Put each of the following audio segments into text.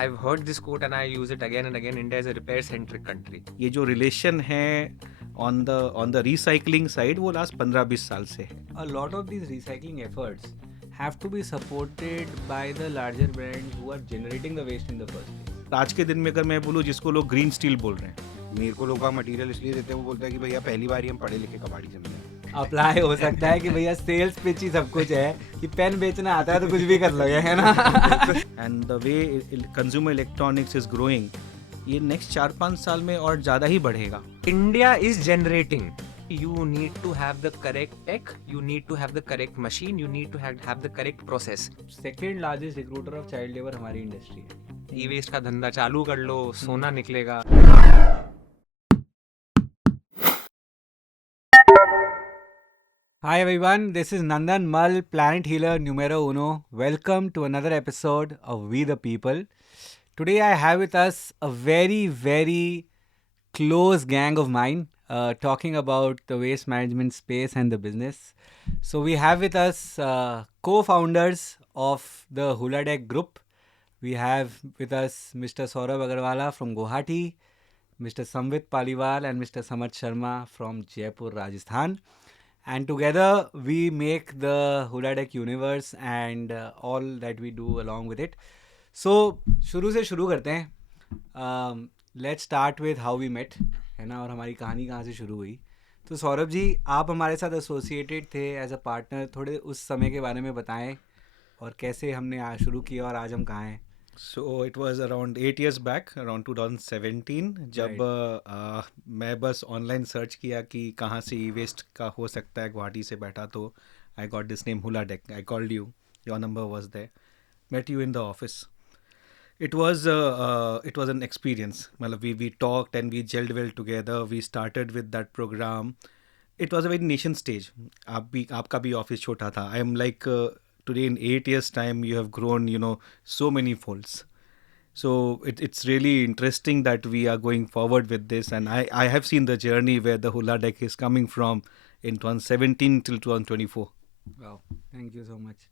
I've heard this quote and I use it again and again. India is a repair-centric country. ये जो रिलेशन है on the recycling side वो लास्ट 15-20 साल से है. A lot of these recycling efforts have to be supported by the larger brands who are generating the waste in the first place. आज के दिन में अगर मैं बोलूँ जिसको लोग ग्रीन स्टील बोल रहे हैं, मेरे को लोग का मटेरियल इसलिए देते हैं, वो बोलता है कि भैया पहली बार ही हम पढ़े लिखे कबाड़ी से मिले. अप्लाई हो सकता है कि भैया सेल्स पिच ही सब कुछ है कि पेन बेचना आता है तो कुछ भी कर लोगे, है ना. And the way consumer electronics is growing, ये नेक्स्ट 4-5 साल में और ज़्यादा ही बढ़ेगा. India is generating. You need to have the correct tech, you need to have the correct machine, you need to have the correct process. Second largest recruiter of child labour हमारी इंडस्ट्री है. ई-वेस्ट का धंधा चालू कर लो, सोना निकलेगा. Hi everyone, this is Nandan Mal, Planet Healer numero uno. Welcome to another episode of We the People. Today I have with us a very close gang of mine talking about the waste management space and the business. So we have with us co-founders of the Hula Deck Group. We have with us Mr. Saurabh Agarwala from Guwahati, Mr. Samvit Paliwal and Mr. Samarth Sharma from Jaipur, Rajasthan. And together we make the Hula Deck universe and all that we do along with it. So शुरू से शुरू करते हैं. Let's start with how we met, है ना, और हमारी कहानी कहाँ से शुरू हुई. तो सौरभ जी, आप हमारे साथ एसोसिएटेड थे एज अ पार्टनर. थोड़े उस समय के बारे में बताएं और कैसे हमने शुरू किया और आज हम कहाँ हैं. So it was around 8 years back, around 2017, जब मैं बस ऑनलाइन सर्च किया कि कहाँ से ई वेस्ट का हो सकता है गुवाहाटी से बैठा, तो I got this name hula deck. I called you, your number was there, met you in the office. It was an experience. मतलब we talked and we gelled well together. We started with that program. It was a very nation stage. आपका भी ऑफिस छोटा था. I am like today in 8 years time you have grown, so many folds. So it's really interesting that we are going forward with this, and I have seen the journey where the Hula Deck is coming from in 2017 till 2024. Wow, thank you so much.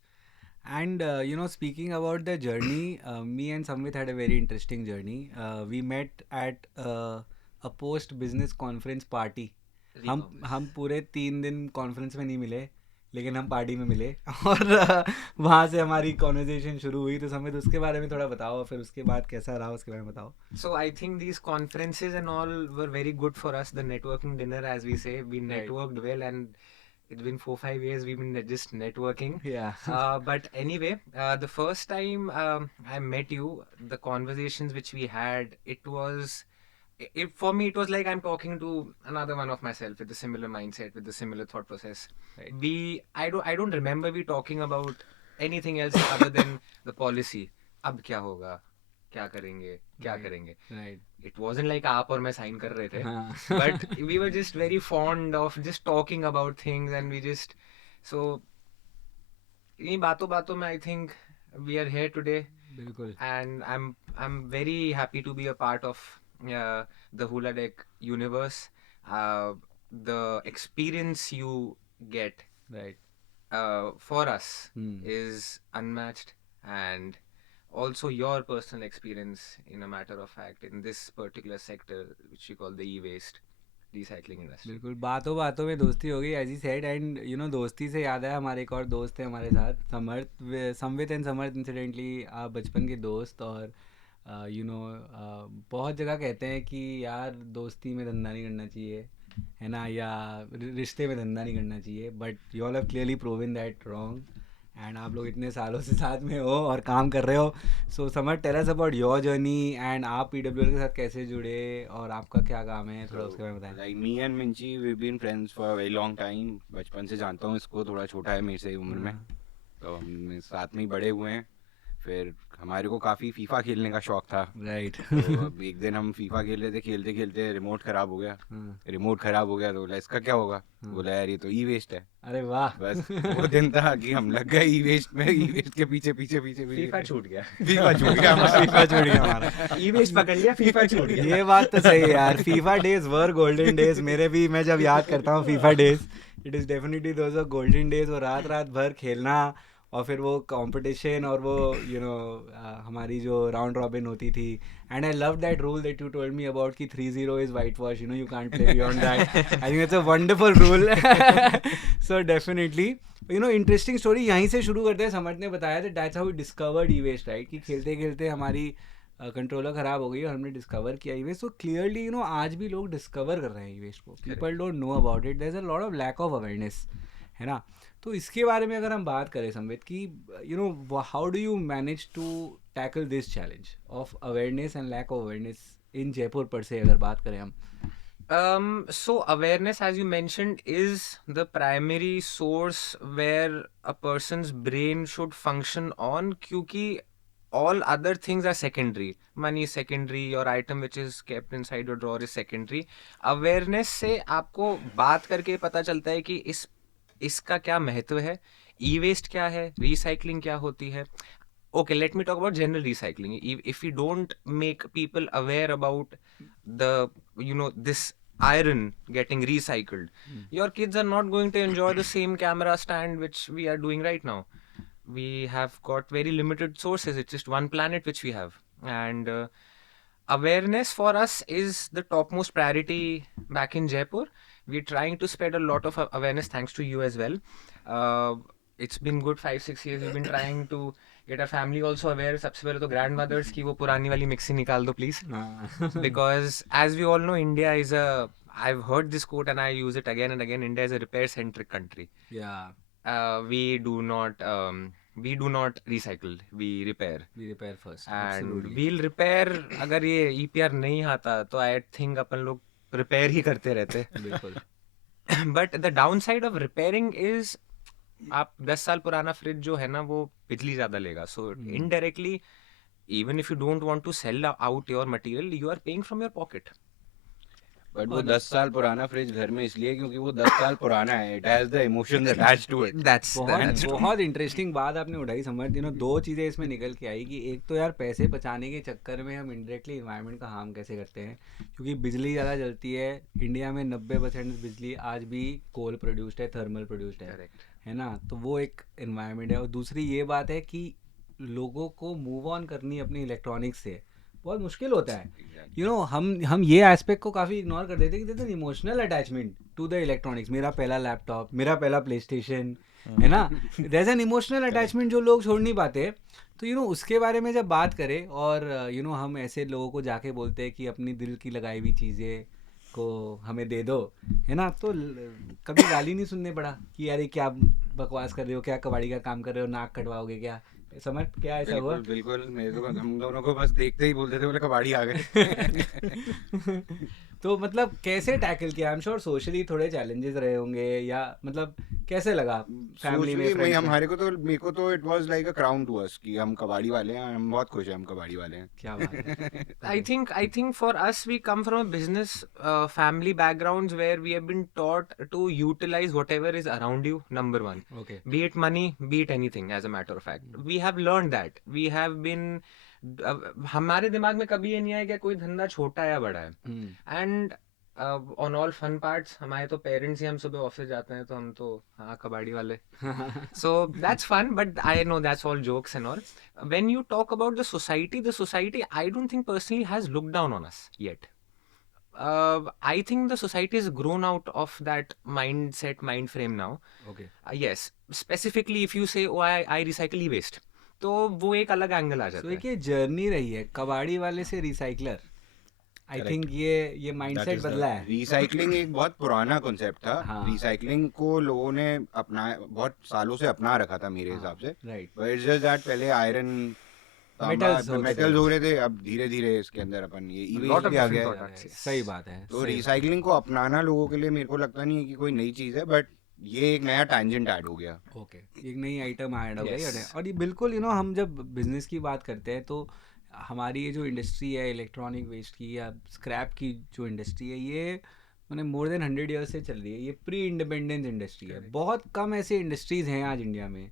And speaking about the journey, me and Samvit had a very interesting journey. We met at a post business conference party. हम पूरे 3 दिन कॉन्फ्रेंस में नहीं मिले, लेकिन हम पार्टी में मिले और वहाँ से हमारी कॉन्वर्जेशन शुरू हुई. तो समित, उसके बारे में थोड़ा बताओ, फिर उसके बाद कैसा रहा उसके बारे में बताओ. So I think these conferences and all were very good for us. The networking dinner, as we say, we networked well, and it's been 4-5 years we've been just networking. Yeah. But anyway, the first time I met you, the conversations which we had, for me it was like I'm talking to another one of myself with a similar mindset, with a similar thought process. Right. I don't remember we talking about anything else other than the policy. अब क्या होगा, क्या करेंगे, क्या करेंगे. Right. It wasn't like आप और मैं साइन कर रहे थे. हाँ. But we were just very fond of just talking about things, and we just, so in बातों में I think we are here today, बिल्कुल. and I'm very happy to be a part of the Hula Deck universe. The experience you get Right. for us Hmm. is unmatched, and also your personal experience, in a matter of fact, in this particular sector which you call the e-waste recycling industry. बिल्कुल, बातों में दोस्ती हो गई, as he said. And दोस्ती से याद है, हमारे एक और दोस्त थे हमारे साथ, समवित एंड समर्थ. इंसिडेंटली आप बचपन के दोस्त, और बहुत जगह कहते हैं कि यार दोस्ती में धंधा नहीं करना चाहिए, है ना, या रिश्ते में धंधा नहीं करना चाहिए. But you all have clearly proven that wrong, and आप लोग इतने सालों से साथ में हो और काम कर रहे हो. So Samar, tell us about your journey, and आप PWL के साथ कैसे जुड़े और आपका क्या काम है, थोड़ा उसके बारे में बताएं. Like me and Minchi, we've been friends for a very long time. बचपन से जानता हूँ इसको, थोड़ा छोटा है मेरे से उम्र में, तो हम साथ में ही बड़े हुए हैं. फिर हमारे को काफ़ी फीफा खेलने का शौक था. राइट. तो अब एक दिन हम फीफा खेल रहे थे, खेलते खेलते रिमोट खराब हो गया. तो बोला इसका क्या होगा. बोला यार ये तो ई वेस्ट है. अरे वाह. बस वो दिन था कि हम लग गए ई वेस्ट में. ई वेस्ट के पीछे फीफा छूट गया. फीफा छूट गया हमारा. ई-वेस्ट पकड़ लिया, फीफा छूट गया. ये बात तो सही है यार. FIFA days were golden days. मेरे भी, मैं जब याद करता हूँ FIFA days, it is definitely those are golden days. और रात भर खेलना और फिर वो कंपटीशन और वो हमारी जो राउंड रॉबिन होती थी. And I love that rule that you told me about कि 3-0 is white wash, you can't play beyond that. I think it's a wonderful rule. So definitely interesting story यहीं से शुरू करते हैं. समझ ने बताया that that's how we discovered e-waste, right? कि खेलते खेलते हमारी कंट्रोलर ख़राब हो गई और हमने डिस्कवर किया ई-वेस्ट. सो क्लियरली आज भी लोग डिस्कवर कर रहे हैं ई-वेस्ट को. People don't know about it. There is a lot of lack of awareness, है ना. तो इसके बारे में अगर हम बात करें संवित कि how do you manage to tackle this challenge of awareness and lack of awareness in Jaipur पर से अगर बात करें हम. So awareness, as you mentioned, is the primary source where a person's brain should function on, क्योंकि all other things are secondary. Money is secondary, your item which is kept inside your drawer is secondary. Awareness से आपको बात करके पता चलता है कि इसका क्या महत्व है, ई-वेस्ट क्या है, रिसाइकलिंग क्या होती है. Okay, let me talk about general recycling. If we don't make people aware about this iron getting recycled, your kids are not going to enjoy the same camera stand which we are doing right now. We have got very limited sources. It's just one planet which we have. And awareness for us is the topmost priority back in Jaipur. We're trying to spread a lot of awareness thanks to you as well. It's been good 5-6 years. We've been trying to get our family also aware. सबसे पहले तो grandmothers की वो पुरानी वाली मिक्सी निकाल दो please. Because as we all know, India is I've heard this quote and I use it again and again. India is a repair centric country. Yeah. We do not recycle. We repair. We repair first. And Absolutely. we'll repair. अगर ये EPR नहीं आता तो I think अपन लोग repair ही करते रहते. बिल्कुल. But the downside of repairing is आप 10 साल पुराना फ्रिज जो है ना वो बिजली ज्यादा लेगा. So indirectly even if you don't want to sell out your material, you are paying from your pocket. But वो 10 साल पुराना फ्रिज घर में इसलिए क्योंकि वो 10 साल पुराना है. It has the emotions attached to it. बहुत इंटरेस्टिंग बात आपने उठाई समझ. दो चीज़ें इसमें निकल के आई कि एक तो यार पैसे बचाने के चक्कर में हम इनडायरेक्टली इन्वायरमेंट का हार्म कैसे करते हैं, क्योंकि बिजली ज़्यादा जलती है. इंडिया में 90% बिजली आज भी कोल प्रोड्यूस्ड है, थर्मल प्रोड्यूस्ड है ना. तो वो एक इन्वायरमेंट है. और दूसरी ये बात है कि लोगों को मूव ऑन करनी अपनी इलेक्ट्रॉनिक्स से बहुत मुश्किल होता है. हम ये एस्पेक्ट को काफ़ी इग्नोर कर देते हैं कि there is emotional attachment to the electronics. मेरा पहला लैपटॉप, मेरा पहला प्ले स्टेशन, है ना. There is an emotional attachment जो लोग छोड़ नहीं पाते. तो उसके बारे में जब बात करें और हम ऐसे लोगों को जाके बोलते हैं कि अपनी दिल की लगाई हुई चीज़ें को हमें दे दो, है ना. तो कभी गाली नहीं सुनने पड़ा कि यार क्या बकवास कर रहे हो, क्या कबाड़ी का काम कर रहे हो, नाक कटवाओगे क्या. समझ क्या ऐसा हुआ? बिल्कुल. मेरे तो हम दोनों को बस देखते ही बोलते थे बोले कबाड़ी आ गए. तो मतलब कैसे टैकल किया? आई एम श्योर सोशली थोड़े चैलेंजेस रहे होंगे, या मतलब कैसे लगा फैमिली में, फ्रेंड्स में? हमारे को तो मेरे को तो it was like a crown to us कि हम कबाड़ी वाले हैं. हम बहुत खुश हैं हम कबाड़ी वाले हैं. क्या बात है. I think for us we come from a business family backgrounds where we have been taught to utilize whatever is around you, number one. Okay. Be it money, be it anything. As a matter of fact, we have learned that. We have been हमारे दिमाग में कभी ये नहीं आया कि कोई धंधा छोटा या बड़ा है. And on all fun parts, हमारे तो पेरेंट्स ही, हम सुबह ऑफिस जाते हैं तो हम तो हाँ कबाड़ी वाले. So that's fun, but I know that's all jokes and all. When you talk about the society I don't think personally has looked down on us yet. I think the society has grown out of that mind frame now. Okay. Yes, specifically if you say, oh, I recycle e-waste, तो वो एक अलग एंगल आ जाता है. एक ये जर्नी रही है कबाड़ी वाले से रिसाइकलर. आई थिंक ये माइंडसेट बदला है. रिसाइकलिंग एक बहुत पुराना कॉन्सेप्ट था. रिसाइकलिंग को लोगों ने बहुत सालों से अपना रखा था मेरे हिसाब से. Right. But it's just that पहले आयरन मेटल्स हो रहे थे. अब धीरे धीरे इसके अंदर अपन ये ई-वेस्ट भी आ गया. सही बात है. तो रिसाइकलिंग को अपनाना लोगों के लिए मेरे को लगता नहीं है कि कोई नई चीज है, बट ये एक नया टैंजेंट ऐड हो गया. ओके. एक नई आइटम ऐड हो गई. और ये बिल्कुल हम जब बिजनेस की बात करते हैं तो हमारी ये जो इंडस्ट्री है इलेक्ट्रॉनिक वेस्ट की या स्क्रैप की जो इंडस्ट्री है, ये मैंने मोर देन 100 ईयर्स से चल रही है. ये प्री इंडिपेंडेंस इंडस्ट्री है. बहुत कम ऐसे इंडस्ट्रीज़ हैं आज इंडिया में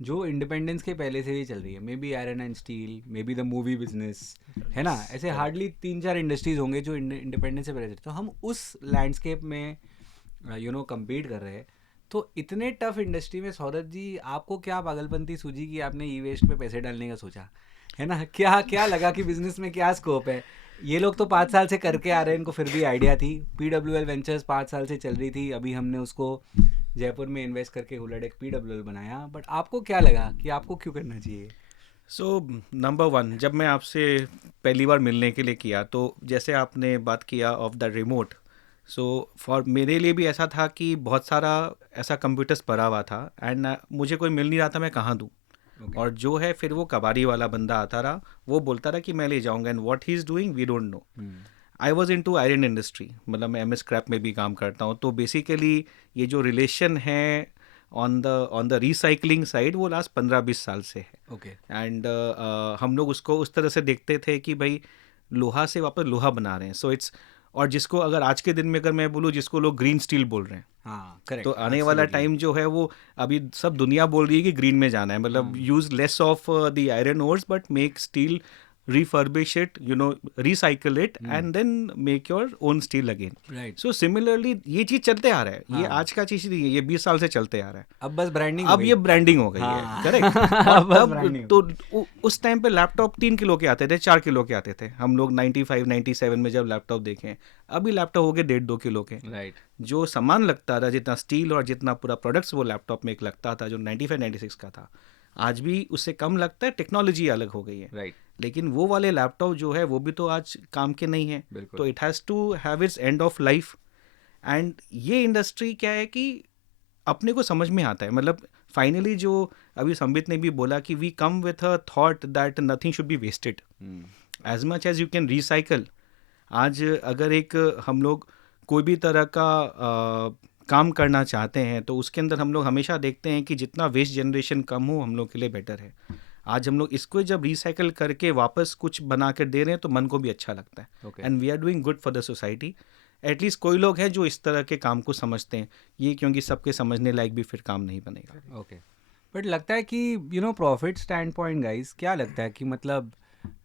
जो इंडिपेंडेंस के पहले से ही चल रही है. May be iron and steel, may be the movie business, है ना. ऐसे हार्डली 3-4 इंडस्ट्रीज होंगे जो इंडिपेंडेंस से पहले चल. तो हम उस लैंडस्केप में कम्पीट कर रहे हैं. तो इतने टफ इंडस्ट्री में सौरभ जी आपको क्या पागलपंती सूझी कि आपने ई वेस्ट पे पैसे डालने का सोचा, है ना? क्या क्या लगा कि बिजनेस में क्या स्कोप है? ये लोग तो 5 साल से करके आ रहे हैं, इनको फिर भी आइडिया थी। PWL वेंचर्स 5 साल से चल रही थी, अभी हमने उसको जयपुर में इन्वेस्ट करके हुलाडेक PWL बनाया। बट आपको क्या लगा कि आपको क्यों करना चाहिए? सो नंबर वन, जब मैं आपसे पहली बार मिलने के लिए किया तो जैसे आपने बात किया of the remote, so for मेरे लिए भी ऐसा था कि बहुत सारा ऐसा कंप्यूटर्स पड़ा हुआ था एंड मुझे कोई मिल नहीं रहा था, मैं कहाँ दूँ? और जो है फिर वो कबाड़ी वाला बंदा आता रहा, वो बोलता रहा कि मैं ले जाऊँगा and what he is doing we don't know. I was into iron industry, मतलब मैं MS स्क्रैप में भी काम करता हूँ, तो बेसिकली ये जो रिलेशन है ऑन द रिसाइकलिंग साइड वो लास्ट 15-20 साल से है। ओके। एंड हम लोग उसको उस तरह से देखते थे कि भाई लोहा से वापस लोहा बना रहे हैं, सो इट्स, और जिसको अगर आज के दिन में अगर मैं बोलूँ जिसको लोग ग्रीन स्टील बोल रहे हैं, हाँ करेक्ट। तो आने वाला टाइम जो है वो अभी सब दुनिया बोल रही है कि ग्रीन में जाना है, मतलब use less of the iron ores but make steel, refurbish it, recycle it and then make your own steel again. Right. So similarly ये चीज चलते आ रहा है, ये हाँ। आज का चीज नहीं है, ये 20 साल से चलते आ रहा है। अब बस ब्रांडिंग अब ये ब्रांडिंग हो गई हाँ। है, करेक्ट। अब बस तब branding तो उस टाइम पे लैपटॉप 3 किलो के आते थे, 4 किलो के आते थे, हम लोग 95-97 में जब लैपटॉप देखें, अभी लैपटॉप हो गए 1.5-2 किलो के। राइट। जो सामान लगता था, जितना स्टील और जितना पूरा प्रोडक्ट्स वो लैपटॉप में एक लगता था जो 95-96 का था, आज भी उससे कम लगता है, टेक्नोलॉजी अलग हो गई है। राइट। लेकिन वो वाले लैपटॉप जो है वो भी तो आज काम के नहीं है, बिल्कुल। तो it has to have its end of life. And ये इंडस्ट्री क्या है कि अपने को समझ में आता है, मतलब फाइनली जो अभी संबित ने भी बोला कि we come with a thought that nothing should be wasted as much as you can recycle. आज अगर एक हम लोग कोई भी तरह का काम करना चाहते हैं तो उसके अंदर हम लोग हमेशा देखते हैं कि जितना वेस्ट जनरेशन कम हो हम लोग के लिए बेटर है। आज हम लोग इसको जब रिसाइकल करके वापस कुछ बना कर दे रहे हैं तो मन को भी अच्छा लगता है, and we are doing good for the society. At least कोई लोग हैं जो इस तरह के काम को समझते हैं, ये क्योंकि सबके समझने लायक भी फिर काम नहीं बनेगा। ओके। बट लगता है कि प्रॉफिट स्टैंड पॉइंट गाइस, क्या लगता है कि मतलब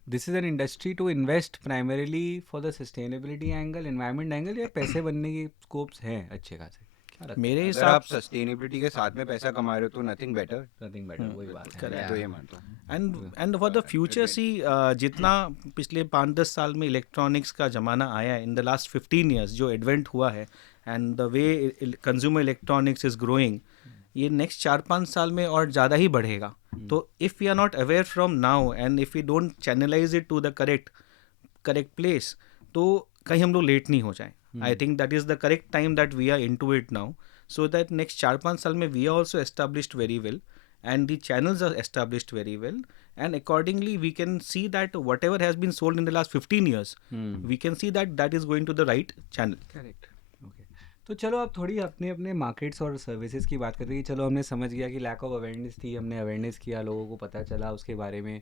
this is an industry to invest primarily for the sustainability angle, environment angle, या पैसे बनने के स्कोप्स हैं अच्छे खासे? मेरे अगर हिसाब आप सस्टेनेबिलिटी के साथ में पैसा कमा रहे हो तो नथिंग बेटर। नथिंग बेटर, वही बात है। मैं तो ये मानता हूँ। एंड फॉर द फ्यूचर सी, जितना पिछले 5-10 साल में इलेक्ट्रॉनिक्स का ज़माना आया है, इन द लास्ट 15 ईयर्स जो एडवेंट हुआ है and the way consumer electronics is growing, ये नेक्स्ट 4-5 साल में और ज़्यादा ही बढ़ेगा। तो if we are not aware from now and if we don't channelize it to the correct place, तो कहीं हम लोग लेट नहीं हो जाए। I think that is the correct time that we are into it now, so that next 4-5 साल में we are also established very well and the channels are established very well, and accordingly we can see that whatever has been sold in the last 15 years, we can see that that is going to the right channel. Correct. Okay, तो चलो आप थोड़ी अपने अपने मार्केट्स और सर्विसेज की बात करते हैं। चलो हमने समझ गया कि लैक ऑफ अवेयरनेस थी, हमने अवेयरनेस किया, लोगों को पता चला उसके बारे में,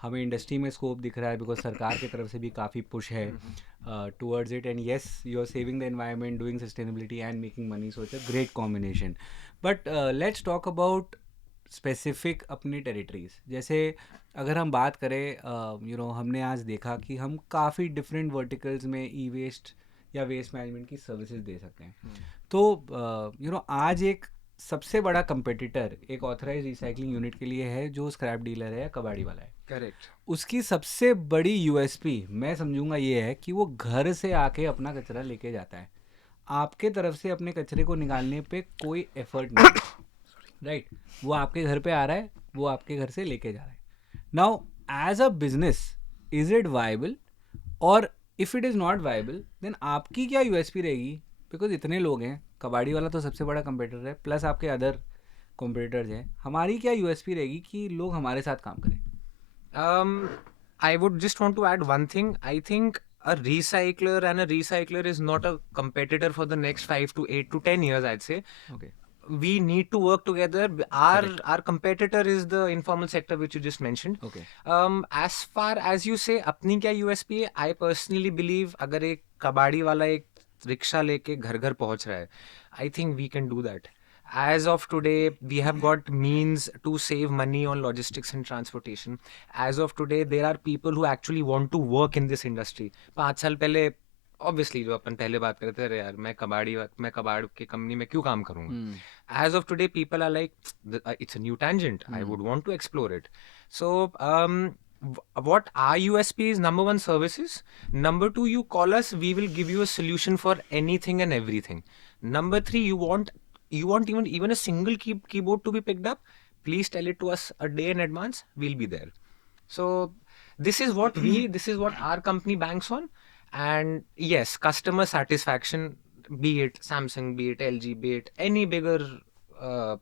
हमें इंडस्ट्री में स्कोप दिख रहा है बिकॉज सरकार की तरफ से भी काफ़ी पुश है towards it, and yes you are saving the environment, doing sustainability and making money, so it's a great combination. But let's talk about specific अपनी टेरिटरीज। जैसे अगर हम बात करें हमने आज देखा कि हम काफ़ी डिफरेंट वर्टिकल्स में ई वेस्ट या वेस्ट मैनेजमेंट की सर्विसेज दे सकते हैं। तो आज एक सबसे बड़ा कंपेटिटर एक ऑथराइज रिसाइकलिंग यूनिट के लिए है जो स्क्रैप डीलर है, कबाड़ी वाला है। करेक्ट। उसकी सबसे बड़ी यूएसपी मैं समझूंगा ये है कि वो घर से आके अपना कचरा लेके जाता है, आपके तरफ से अपने कचरे को निकालने पे कोई एफर्ट नहीं, राइट? वो आपके घर पे आ रहा है, वो आपके घर से लेके जा रहा है। Now as a business is it viable, और if it is not viable then आपकी क्या यूएसपी रहेगी? बिकॉज इतने लोग हैं, कबाड़ी वाला तो सबसे बड़ा कंपेटिटर है, प्लस आपके अदर कॉम्पिटिटर्स हैं, हमारी क्या यूएसपी रहेगी कि लोग हमारे साथ काम करें? I would just want to add one thing. I think a recycler is not a competitor for the next 5 to 8 to 10 years, I'd say. Okay. We need to work together. Our competitor is the informal sector, which you just mentioned. Okay. As far as you say, अपनी क्या USP है? I personally believe अगर एक कबाड़ी वाला एक रिक्शा लेके घर घर पहुंच रहा है, I think we can do that. As of today, we have got means to save money on logistics and transportation. As of today, there are people who actually want to work in this industry. 5 साल पहले obviously जो अपन पहले बात करते थे, यार मैं कबाड़ के कंपनी में क्यों काम करूँगा, as of today, people are like, it's a new tangent. I would want to explore it. So, what our USP is: number one, services. Number two, you call us, we will give you a solution for anything and everything. Number three, you want even a single keyboard to be picked up, please tell it to us a day in advance. We'll be there. So this is what our company banks on. And yes, customer satisfaction, be it Samsung, be it LG, be it any bigger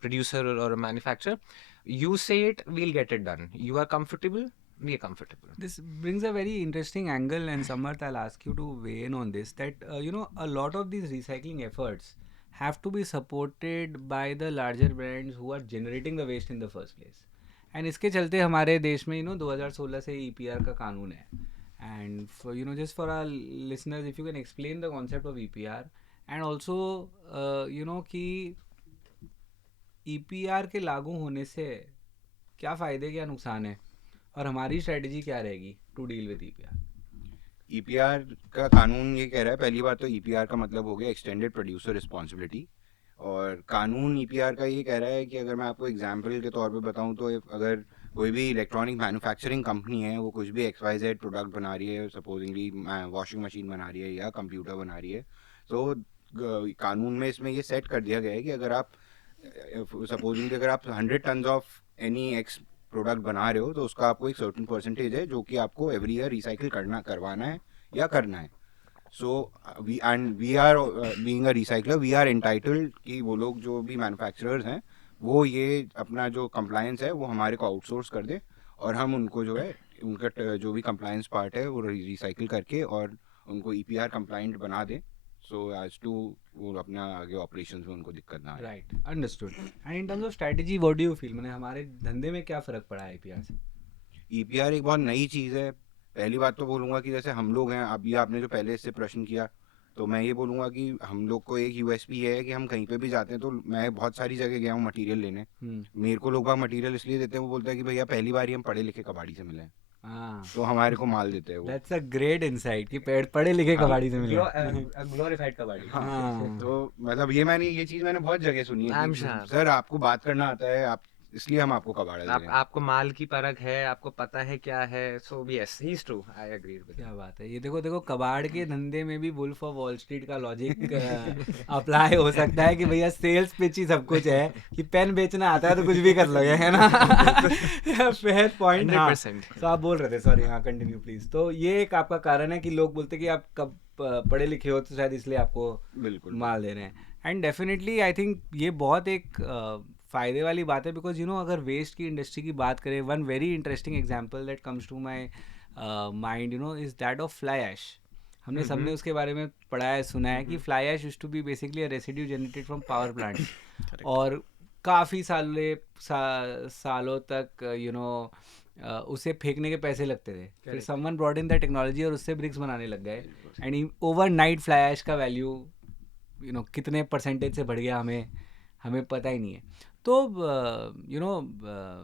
producer or a manufacturer, you say it, we'll get it done. You are comfortable, we are comfortable. This brings a very interesting angle, and Samarth, I'll ask you to weigh in on this. That a lot of these recycling efforts have to be supported by the larger brands who are generating the waste in the first place. And इसके चलते हमारे देश में 2016 से EPR का कानून है. And for just for our listeners, if you can explain the concept of EPR, and also कि EPR के लागू होने से क्या फ़ायदे क्या नुकसान है और हमारी स्ट्रेटजी क्या रहेगी to deal with EPR. EPR का कानून ये कह रहा है, पहली बात तो EPR का मतलब हो गया एक्सटेंडेड प्रोड्यूसर रिस्पॉन्सिबिलिटी, और कानून EPR का ये कह रहा है कि अगर मैं आपको एग्जांपल के तौर पे बताऊं तो अगर कोई भी इलेक्ट्रॉनिक मैन्युफैक्चरिंग कंपनी है, वो कुछ भी XYZ प्रोडक्ट बना रही है, सपोजिंगली वॉशिंग मशीन बना रही है या कंप्यूटर बना रही है, तो कानून में इसमें ये सेट कर दिया गया है कि अगर आप सपोजिंगली अगर आप 100 ton of any X product बना रहे हो तो उसका आपको एक सर्टेन परसेंटेज है जो कि आपको एवरी ईयर रिसाइकिल करवाना है या करना है. So we are being a recycler, we are entitled कि वो लोग जो भी मैन्युफैक्चरर्स हैं वो ये अपना जो कंप्लायंस है वो हमारे को आउटसोर्स कर दे, और हम उनको जो है उनका जो भी कंप्लायंस पार्ट है वो रिसाइकिल करके और उनको EPR कंप्लायंट बना दें, सो एज टू वो अपना आगे ऑपरेशंस में उनको दिक्कत ना आए. Right, understood. And in terms of strategy, what do you feel, मैंने हमारे धंधे में क्या फ़र्क पड़ा है EPR से? EPR एक बहुत नई चीज़ है. पहली बात तो बोलूँगा कि जैसे हम लोग हैं, अभी आपने जो पहले इससे प्रश्न किया, तो मैं ये बोलूँगा कि हम लोग को एक USP है कि हम कहीं पे भी जाते हैं, तो मैं बहुत सारी जगह गया हूँ मटेरियल लेने, मेरे को लोग बाग मटेरियल इसलिए देते हैं, वो बोलते हैं कि भैया पहली बार ही हम पढ़े लिखे कबाड़ी से मिले हैं, तो हमारे को माल देते हैं वो. दैट्स अ ग्रेट इनसाइट कि पढ़े लिखे कबाड़ी से मिले. ग्लोरिफाइड कबाड़ी. तो मतलब ये चीज़ मैंने बहुत जगह सुनी है I'm कि sure. सर आपको बात करना आता है, आप इसलिए हम आपको कबाड़ा दे रहे हैं. आपको माल की परख है, आपको पता है क्या है. So yes, he is true, I agree with. क्या बात है. ये देखो कबाड़ के धंधे में भी वुल्फ ऑफ वॉल स्ट्रीट का लॉजिक अप्लाई हो सकता है कि भैया सेल्स पिच ही सब कुछ है, कि पेन बेचना आता है तो कुछ भी कर लोगे, है ना. Fair point. 100%. तो आप बोल रहे थे, सॉरी, हाँ, कंटिन्यू प्लीज. तो ये एक आपका कारण है कि लोग बोलते हैं कि आप कब पढ़े लिखे हो तो शायद इसलिए आपको बिल्कुल माल दे रहे हैं. एंड डेफिनेटली आई थिंक ये बहुत एक फ़ायदे वाली बात है, बिकॉज अगर वेस्ट की इंडस्ट्री की बात करें, one very interesting example that comes to my mind is that of fly ash. हमने सबने उसके बारे में पढ़ा है, सुना है कि fly ash used to be basically a residue generated from power plants, और काफ़ी सालों तक उसे फेंकने के पैसे लगते थे. फिर someone brought in the technology और उससे ब्रिक्स बनाने लग गए, एंड ओवरनाइट फ्लाई ऐश का वैल्यू कितने परसेंटेज से बढ़ गया हमें पता ही नहीं है. तो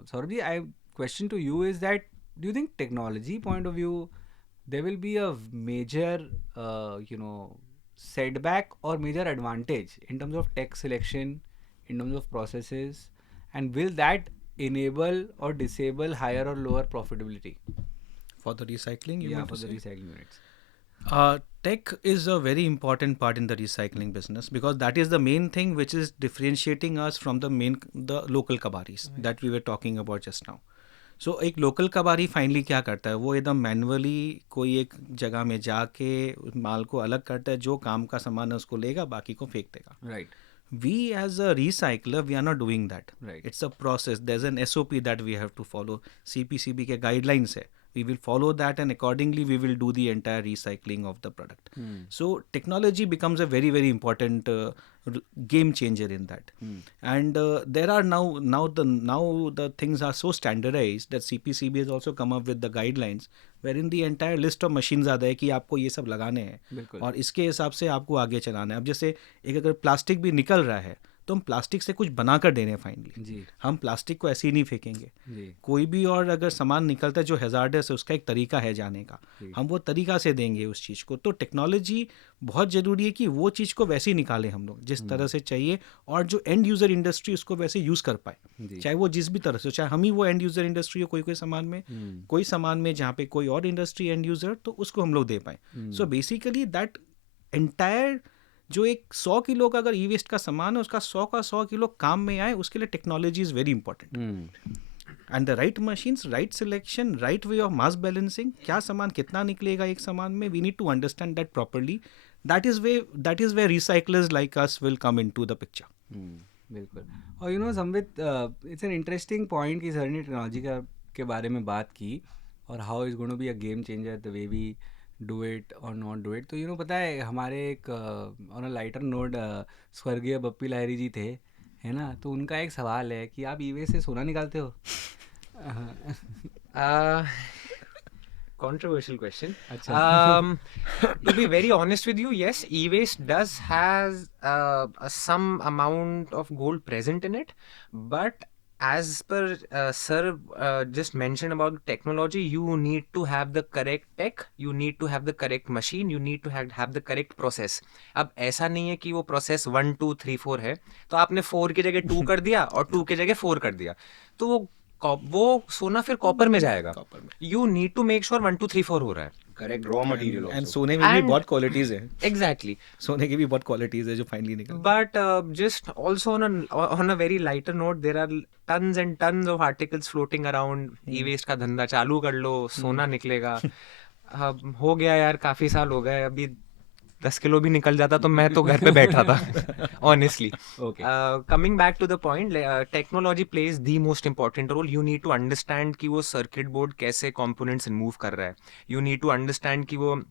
Saurabh ji, I question to you is that do you think technology point of view there will be a major setback or major advantage in terms of tech selection, in terms of processes, and will that enable or disable higher or lower profitability For the recycling, you want for to the say? recycling units? Tech is a very important part in the recycling business, because that is the main thing which is differentiating us from the local kabaris that we were talking about just now. So एक लोकल कबारी फाइनली क्या करता है, वो एकदम मैनुअली कोई एक जगह में जाके उस माल को अलग करता है, जो काम का सामान है उसको लेगा, बाकी को फेंक देगा. Right. We as a recycler, we are not doing that. Right. It's a process. There's an SOP that we have to follow. CPCB के guidelines है. We will follow that, and accordingly we will do the entire recycling of the product. So technology becomes a very, very important game changer in that. And there are now the things are so standardized that CPCB has also come up with the guidelines wherein the entire list of machines आता है कि आपको ये सब लगाने हैं बिल्कुल. और इसके हिसाब से आपको आगे चलाना है. अब जैसे एक अगर प्लास्टिक भी निकल रहा है तो हम प्लास्टिक से कुछ बना कर दे रहे हैं फाइनली। जी हम प्लास्टिक को ऐसे ही नहीं फेंकेंगे। जी कोई भी और अगर सामान निकलता है जो हैजार्डस है, उसका एक तरीका है जाने का, जी हम वो तरीका से देंगे उस चीज़ को। तो टेक्नोलॉजी बहुत ज़रूरी है कि वो चीज़ को वैसे ही निकालें हम लोग जिस तरह से चाहिए, और जो एंड यूज़र इंडस्ट्री उसको वैसे यूज़ कर पाए, जी चाहे वो जिस भी तरह से, चाहे हम ही वो एंड यूज़र इंडस्ट्री हो कोई कोई सामान में, कोई सामान में जहाँ पे कोई और इंडस्ट्री एंड यूज़र, तो उसको हम लोग दे पाए। सो बेसिकली दैट एंटायर जो एक 100 किलो का अगर ई वेस्ट का सामान है, उसका 100 का 100 किलो काम में आए, उसके लिए technology is very important. And the right machines, right selection, right way of mass balancing, क्या सामान कितना निकलेगा एक सामान में, we need to understand that properly. That is way recyclers like us will come into the picture. बिल्कुल। और you know Samvit, it's an interesting point कि सर ने टेक्नोलॉजी के बारे में बात की और how is going to be a game changer the way we do it और नॉट डू इट। तो यू नो पता है, हमारे एक ऑन अ लाइटर नोट स्वर्गीय बप्पी लाहिरी जी थे, है ना, तो उनका एक सवाल है कि आप ई वेस्ट से सोना निकालते हो? Controversial question. अच्छा। To be very honest with you, yes, e-waste does has some amount of gold present in it, but as per sir just mentioned about technology, you need to have the correct tech, you need to have the correct machine, you need to have the correct process. अब ऐसा नहीं है कि वो प्रोसेस 1 2 3 4 है, तो आपने 4 की जगह 2 कर दिया और 2 की जगह 4 कर दिया, तो वो सोना फिर कॉपर में जाएगा। You need to make sure 1 2 3 4 हो रहा है। करेक्ट रॉ मटेरियल एंड सोने में भी And- बहुत क्वालिटीज़ है, एग्जैक्टली। सोने की भी बहुत क्वालिटीज़ है जो फाइनली निकल। But just also on a very lighter note, there are tons and tons of articles floating around. E-waste का धंधा चालू कर लो, सोना निकलेगा। हो गया यार, काफी साल हो गए, अभी 10 किलो भी निकल जाता तो मैं तो घर पे बैठा था honestly. Okay. Coming back to the point, technology plays the most important role. You need to understand कि वो सर्किट बोर्ड कैसे कंपोनेंट्स मूव कर रहा है। यू नीड टू अंडरस्टैंड कि वो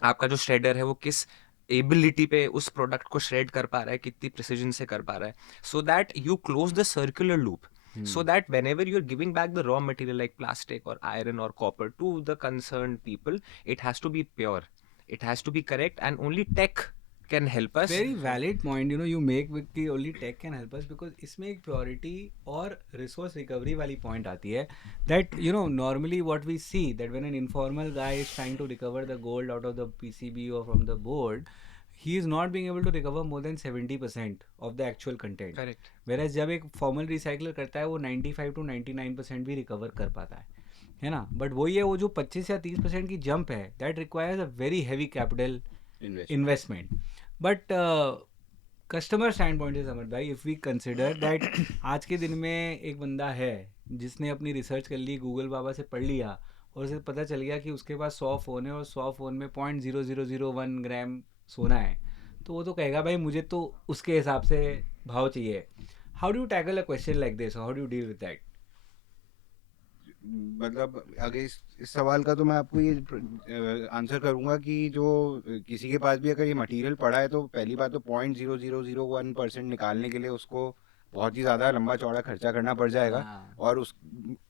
आपका जो श्रेडर है वो किस एबिलिटी पे उस प्रोडक्ट को श्रेड कर पा रहा है, कितनी प्रिसीजन से कर पा रहा है, so that you close the circular loop, so that whenever you're giving back the raw material like plastic or iron or copper to the concerned people, it has to be pure, it has to be correct, and only tech can help us. Very valid point you know you make with कि only tech can help us, because इसमें एक प्योरिटी और resource recovery वाली point आती है that you know normally what we see that when an informal guy is trying to recover the gold out of the PCB और from the board, he is not being able to recover more than 70% of the actual content. Correct. Whereas जब एक formal recycler करता है वो 95 to 99% भी रिकवर कर पाता है ना। बट वही है, वो जो 25 या 30% की जंप है that requires a very heavy capital investment. But customer stand point से समझ भाई, इफ़ वी कंसिडर दैट आज के दिन में एक बंदा है जिसने अपनी रिसर्च कर ली, गूगल बाबा से पढ़ लिया और उसे पता चल गया कि उसके पास 100 फ़ोन है और 100 फ़ोन में 0.0001 ग्राम सोना है, तो वो तो कहेगा भाई मुझे तो उसके हिसाब से भाव चाहिए। How do you tackle a question like this, how do you deal with that? मतलब अगर इस सवाल का तो मैं आपको ये आंसर करूंगा कि जो किसी के पास भी अगर ये मटेरियल पड़ा है, तो पहली बात तो 0.0001% निकालने के लिए उसको बहुत ही ज़्यादा लंबा चौड़ा खर्चा करना पड़ जाएगा। और उस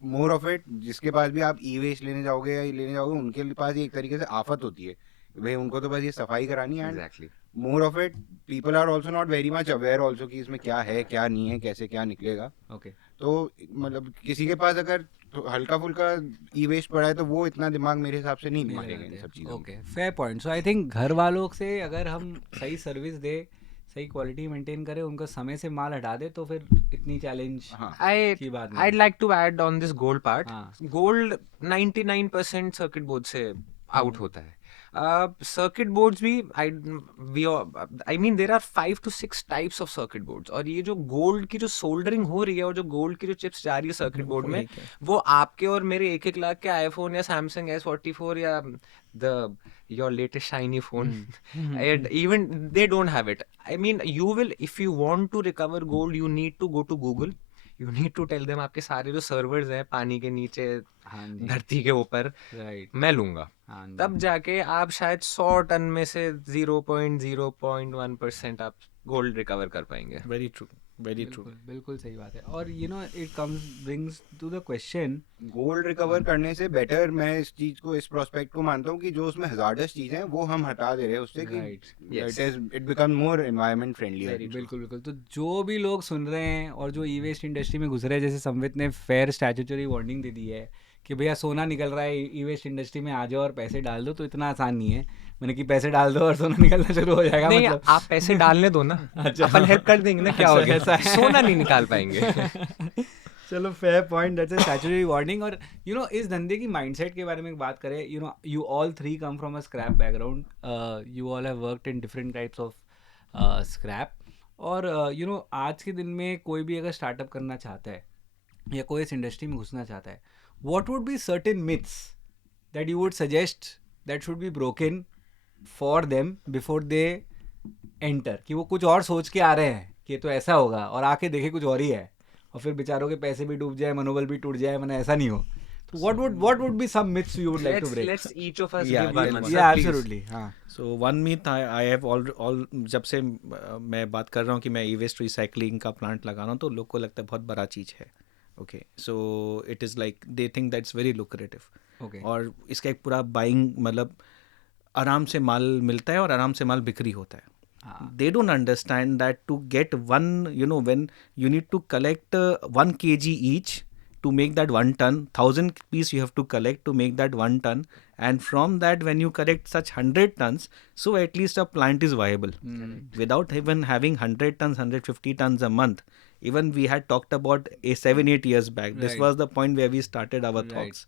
मोर ऑफ इट जिसके पास भी आप ई वेस्ट लेने जाओगे या लेने जाओगे, उनके पास ये एक तरीके से आफत होती है भाई, उनको तो बस ये सफाई करानी है। Exactly. More of it people are also not very much aware also कि इसमें क्या है क्या नहीं है, कैसे क्या निकलेगा। ओके, तो मतलब किसी के पास अगर तो हल्का फुल्का ई वेस्ट पड़ा है तो वो इतना दिमाग मेरे हिसाब से नहीं मारेगा इन सब चीज़ों में। Okay, fair point. So I think घर वालों से अगर हम सही सर्विस दे, सही क्वालिटी मेंटेन करें, उनका समय से माल हटा दे, तो फिर इतनी चैलेंज की बात नहीं। I'd like to add on this gold part. हाँ। Gold 99% सर्किट बोर्ड से आउट होता है। सर्किट बोर्ड्स भी I mean there are 5 to 6 types of circuit boards, और ये जो गोल्ड की जो सोल्डरिंग हो रही है और जो गोल्ड की जो चिप्स जा रही है सर्किट बोर्ड में, वो आपके और मेरे 1-1 लाख के आईफोन या सैमसंग S44 या your latest shiny phone, even they don't have it. I mean, you will, if you want to recover gold, you need to go to Google, you need to tell them आपके सारे जो सर्वर्स हैं पानी के नीचे, हाँ जी, धरती के ऊपर, राइट, मैं लूंगा, हाँ जी। तब जाके आप शायद 100 टन में से 0.01% आप गोल्ड रिकवर कर पाएंगे। Very true. Very true. बिल्कुल सही बात है. और you know it brings to the question. Gold recover करने से बेटर मैं इस चीज को, इस प्रोस्पेक्ट को मानता हूँ कि जो उसमें हजार्डस चीजें हैं वो हम हटा दे रहे हैं उससे कि Right. Yes. It become more environment friendly. Very true. बिल्कुल. तो जो भी लोग सुन रहे हैं और जो ई वेस्ट इंडस्ट्री में घुस रहे हैं, जैसे संवित ने फेयर स्टैट्यूटरी वार्निंग दे दी है कि भैया सोना निकल रहा है, ई वेस्ट इंडस्ट्री में आ जाओ और पैसे डाल दो, तो इतना आसान नहीं है. मैंने कि पैसे डाल दो और सोना निकलना शुरू हो जाएगा. नहीं, मतलब आप पैसे डालने दो ना. अच्छा. अपन हेल्प कर देंगे ना. क्या हो अच्छा, गया, ऐसा है. सोना नहीं निकाल पाएंगे. चलो fair point, that's a statutory warning. और यू नो इस धंधे की माइंडसेट के बारे में बात करें, you know you all three come from a scrap background. You all have worked in different types of scrap. और यू नो आज के दिन में कोई भी अगर स्टार्टअप करना चाहता है या कोई इस इंडस्ट्री में घुसना चाहता है, what would be certain myths that you would suggest that should be broken for them before they enter? कि वो कुछ और सोच के आ रहे हैं कि ये तो ऐसा होगा और आके देखे कुछ और ही है, और फिर बेचारों के पैसे भी डूब जाए, मनोबल भी टूट जाए, मैंने ऐसा नहीं हो. तो what would be some myths you would like to break? Let's each of us Yeah, give one. yeah, Mansur, Yeah, please. absolutely. हाँ. So one myth I have all जब से मैं बात कर रहा हूँ कि मैं ई वेस्ट रिसाइकलिंग का प्लांट लगा रहा हूँ, तो लोग को लगता है बहुत बड़ा चीज़ है. Okay, so it is like they think that's very lucrative. Okay. और इसका एक पूरा बाइंग मतलब आराम से माल मिलता है और आराम से माल बिक्री होता है. हाँ. They don't understand that to get one, you know, when you need to collect 1 kg each to make that 1 ton, 1000 piece you have to collect to make that 1 ton, and from that when you collect such 100 tons, so at least a plant is viable. Without even having 100 tons, 150 tons a month, even we had talked about 7-8 years back. This Right. was the point where we started our Right. talks.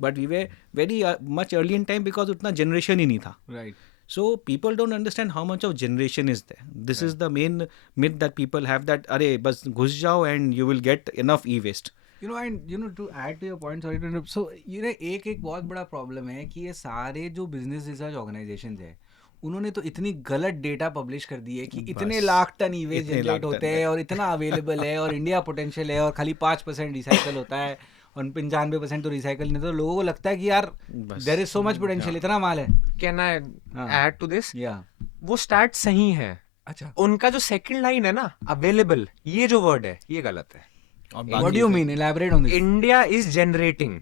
But we were very much early in time because उतना generation ही नहीं था. Right. So people don't understand how much of generation is there. This is the main myth that people have, that अरे बस घुस जाओ and you will get enough e-waste. You know, and you know, to add to your point, sorry to interrupt. So you know, एक बहुत बड़ा प्रॉब्लम है कि ये सारे जो बिजनेस रिसर्च ऑर्गेनाइजेशन है, उन्होंने तो इतनी गलत डेटा पब्लिश कर दी है कि इतने लाख टन ई वेस्ट इतने लाख जनरेट होते टन हैं और इतना अवेलेबल है और इंडिया पोटेंशियल है और खाली 5% रिसाइकल होता है और 95% तो रिसाइकल नहीं. तो लोगों को लगता है कि यार बस. There is so much potential, इतना माल है. Can I हाँ. add to this? या वो स्टार्ट सही है. अच्छा, उनका जो सेकंड लाइन है ना, अवेलेबल, ये जो वर्ड है ये गलत है. और व्हाट बाकी do you mean, elaborate on this. India is generating.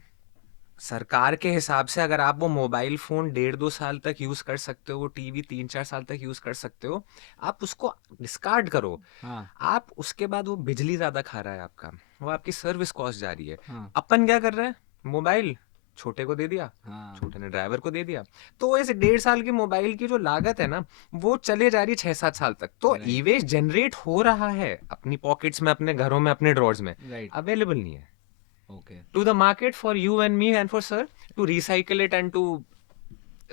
सरकार के हिसाब से अगर आप वो मोबाइल फोन 1.5-2 साल तक यूज कर सकते हो, वो टीवी 3-4 साल तक यूज कर सकते हो, आप उसको डिस्कार्ड करो. हाँ. आप उसके बाद वो बिजली ज्यादा खा रहा है आपका, वो आपकी सर्विस कॉस्ट जा रही है. हाँ. अपन क्या कर रहे हैं, मोबाइल छोटे को दे दिया, हाँ. छोटे ने ड्राइवर को दे दिया, तो इस 1.5 साल की मोबाइल की जो लागत है ना, वो चले जा रही है 6-7 साल तक. तो Right. ई वेस्ट जनरेट हो रहा है अपनी पॉकेट्स में, अपने घरों में, अपने ड्रॉर्स में, राइट. अवेलेबल नहीं है okay. to the market for you and me and for sir to recycle it and to,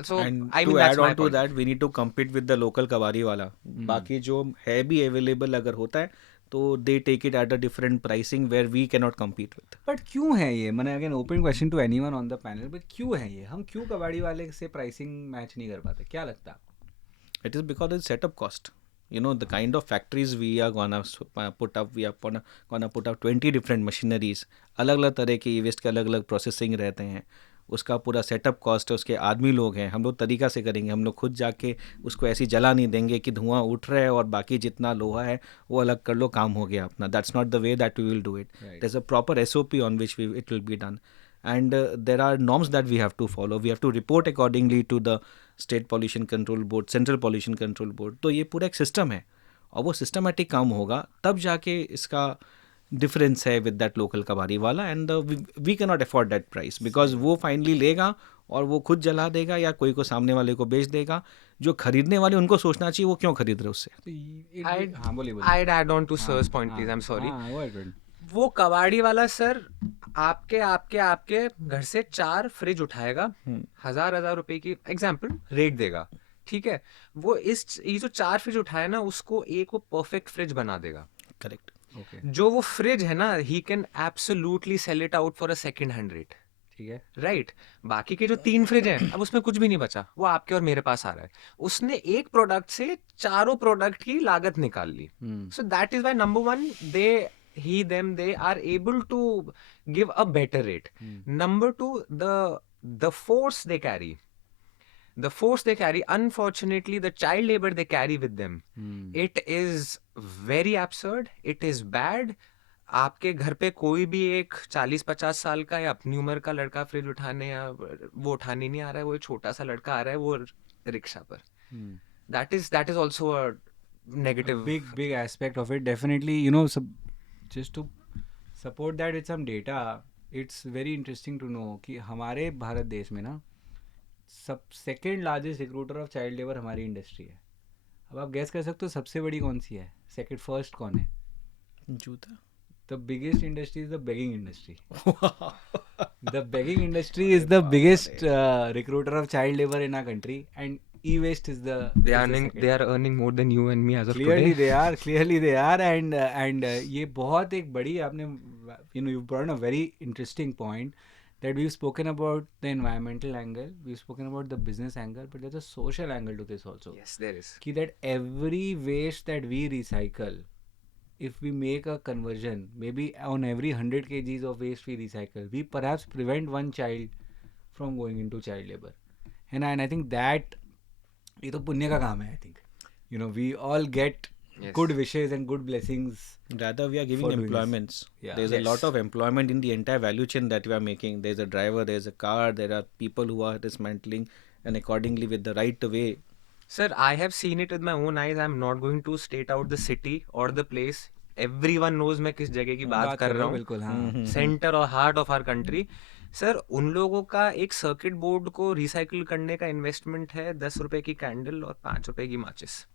so and I to mean that's add my on to point. that, we need to compete with the local कबाड़ी वाला. बाकी जो है भी अवेलेबल अगर होता है तो they take it at a different pricing where we cannot compete with. But क्यों है ये, मैंने again open question to anyone on the panel, but क्यों है ये, हम क्यों कबाड़ी वाले से प्राइसिंग मैच नहीं कर पाते, क्या लगता है आपको? It is because it's setup cost. You know, the kind of factories we are gonna put up, we are gonna put up 20 different machineries. अलग अलग तरह के वेस्ट के अलग अलग प्रोसेसिंग रहते हैं, उसका पूरा सेटअप कॉस्ट है, उसके आदमी लोग हैं. हम लोग तरीका से करेंगे, हम लोग खुद जाके उसको ऐसी जला नहीं देंगे कि धुआं उठ रहा है और बाकी जितना लोहा है वो अलग कर लो, काम हो गया अपना. That's not the way that we will do it. There is a proper SOP on which it will be done. And there are norms that we have to follow. We have to report accordingly to the State Pollution Control Board, Central Pollution Control Board. तो ये पूरा एक सिस्टम है और वो सिस्टमेटिक काम होगा तब जाके इसका डिफरेंस है विद दैट लोकल कबाड़ी वाला. And we can not afford that price because वो फाइनली लेगा और वो खुद जला देगा या कोई को सामने वाले को बेच देगा. जो खरीदने वाले उनको सोचना चाहिए वो क्यों खरीद रहे उससे. हाँ बोलिए I'd add on to sir's point please, I'm sorry. हाँ, go ahead. वो कबाड़ी वाला सर आपके घर से 4 फ्रिज उठाएगा, 1000 रुपए की एग्जाम्पल रेट देगा, ठीक है. वो ये जो 4 फ्रिज उठाए ना, उसको एक वो परफेक्ट फ्रिज बना देगा. करेक्ट. ओके. जो वो फ्रिज है ना, he can absolutely sell it out for a second hand rate. ठीक है. राइट. बाकी के जो 3 फ्रिज हैं, अब उसमें कुछ भी नहीं बचा, वो आपके और मेरे पास आ रहा है. उसने एक प्रोडक्ट से चारों प्रोडक्ट की लागत निकाल ली. So that is why number 1 they are able to give a better rate. Number 2, the force they carry. the force they carry, unfortunately, the child labor they carry with them, it is very absurd. It is bad. आपके घर पे कोई भी एक 40-50 साल का या अपनी उम्र का लड़का फ्रिज उठाने या वो उठाने नहीं आ रहा है, वो एक छोटा सा लड़का आ रहा है वो रिक्शा पर. That is also a negative. big aspect of it. Definitely, just to support that with some data, it's very interesting to know कि हमारे भारत देश में ना सब second largest recruiter of child labour हमारी इंडस्ट्री है. अब आप गैस कर सकते हो सबसे बड़ी कौन सी है, सेकेंड फर्स्ट कौन है? जूता. The biggest industry is the begging industry. The begging industry is the biggest recruiter of child labor in our country, and e-waste is the They is are the earning. second. They are earning more than you and me as of Clearly today. they are, and ये बहुत एक बड़ी आपने you brought a very interesting point that we've spoken about the environmental angle, we've spoken about the business angle, but there's a social angle to this also. Yes, there is. कि that every waste that we recycle, if we make a conversion, maybe on every 100 kgs of waste we recycle, we perhaps prevent one child from going into child labor. And I think that ये तो पुण्य का काम है. I think we all get Yes. good wishes and good blessings. Rather, we are giving For doing this. employments. Yeah. There's a lot of employment in the entire value chain that we are making. There's a driver, there's a car, there are people who are dismantling, and accordingly with the right way. Sir, I have seen it with my own eyes. I'm not going to state out the city or the place. Everyone knows मैं किस जगह की बात कर रहा हूँ. बिल्कुल हाँ. सेंटर और heart of our country. Sir, उन लोगों का एक सर्किट बोर्ड को रिसाइकिल करने का इन्वेस्टमेंट है 10 रुपए की कैंडल और 5 रुपए की माचिस.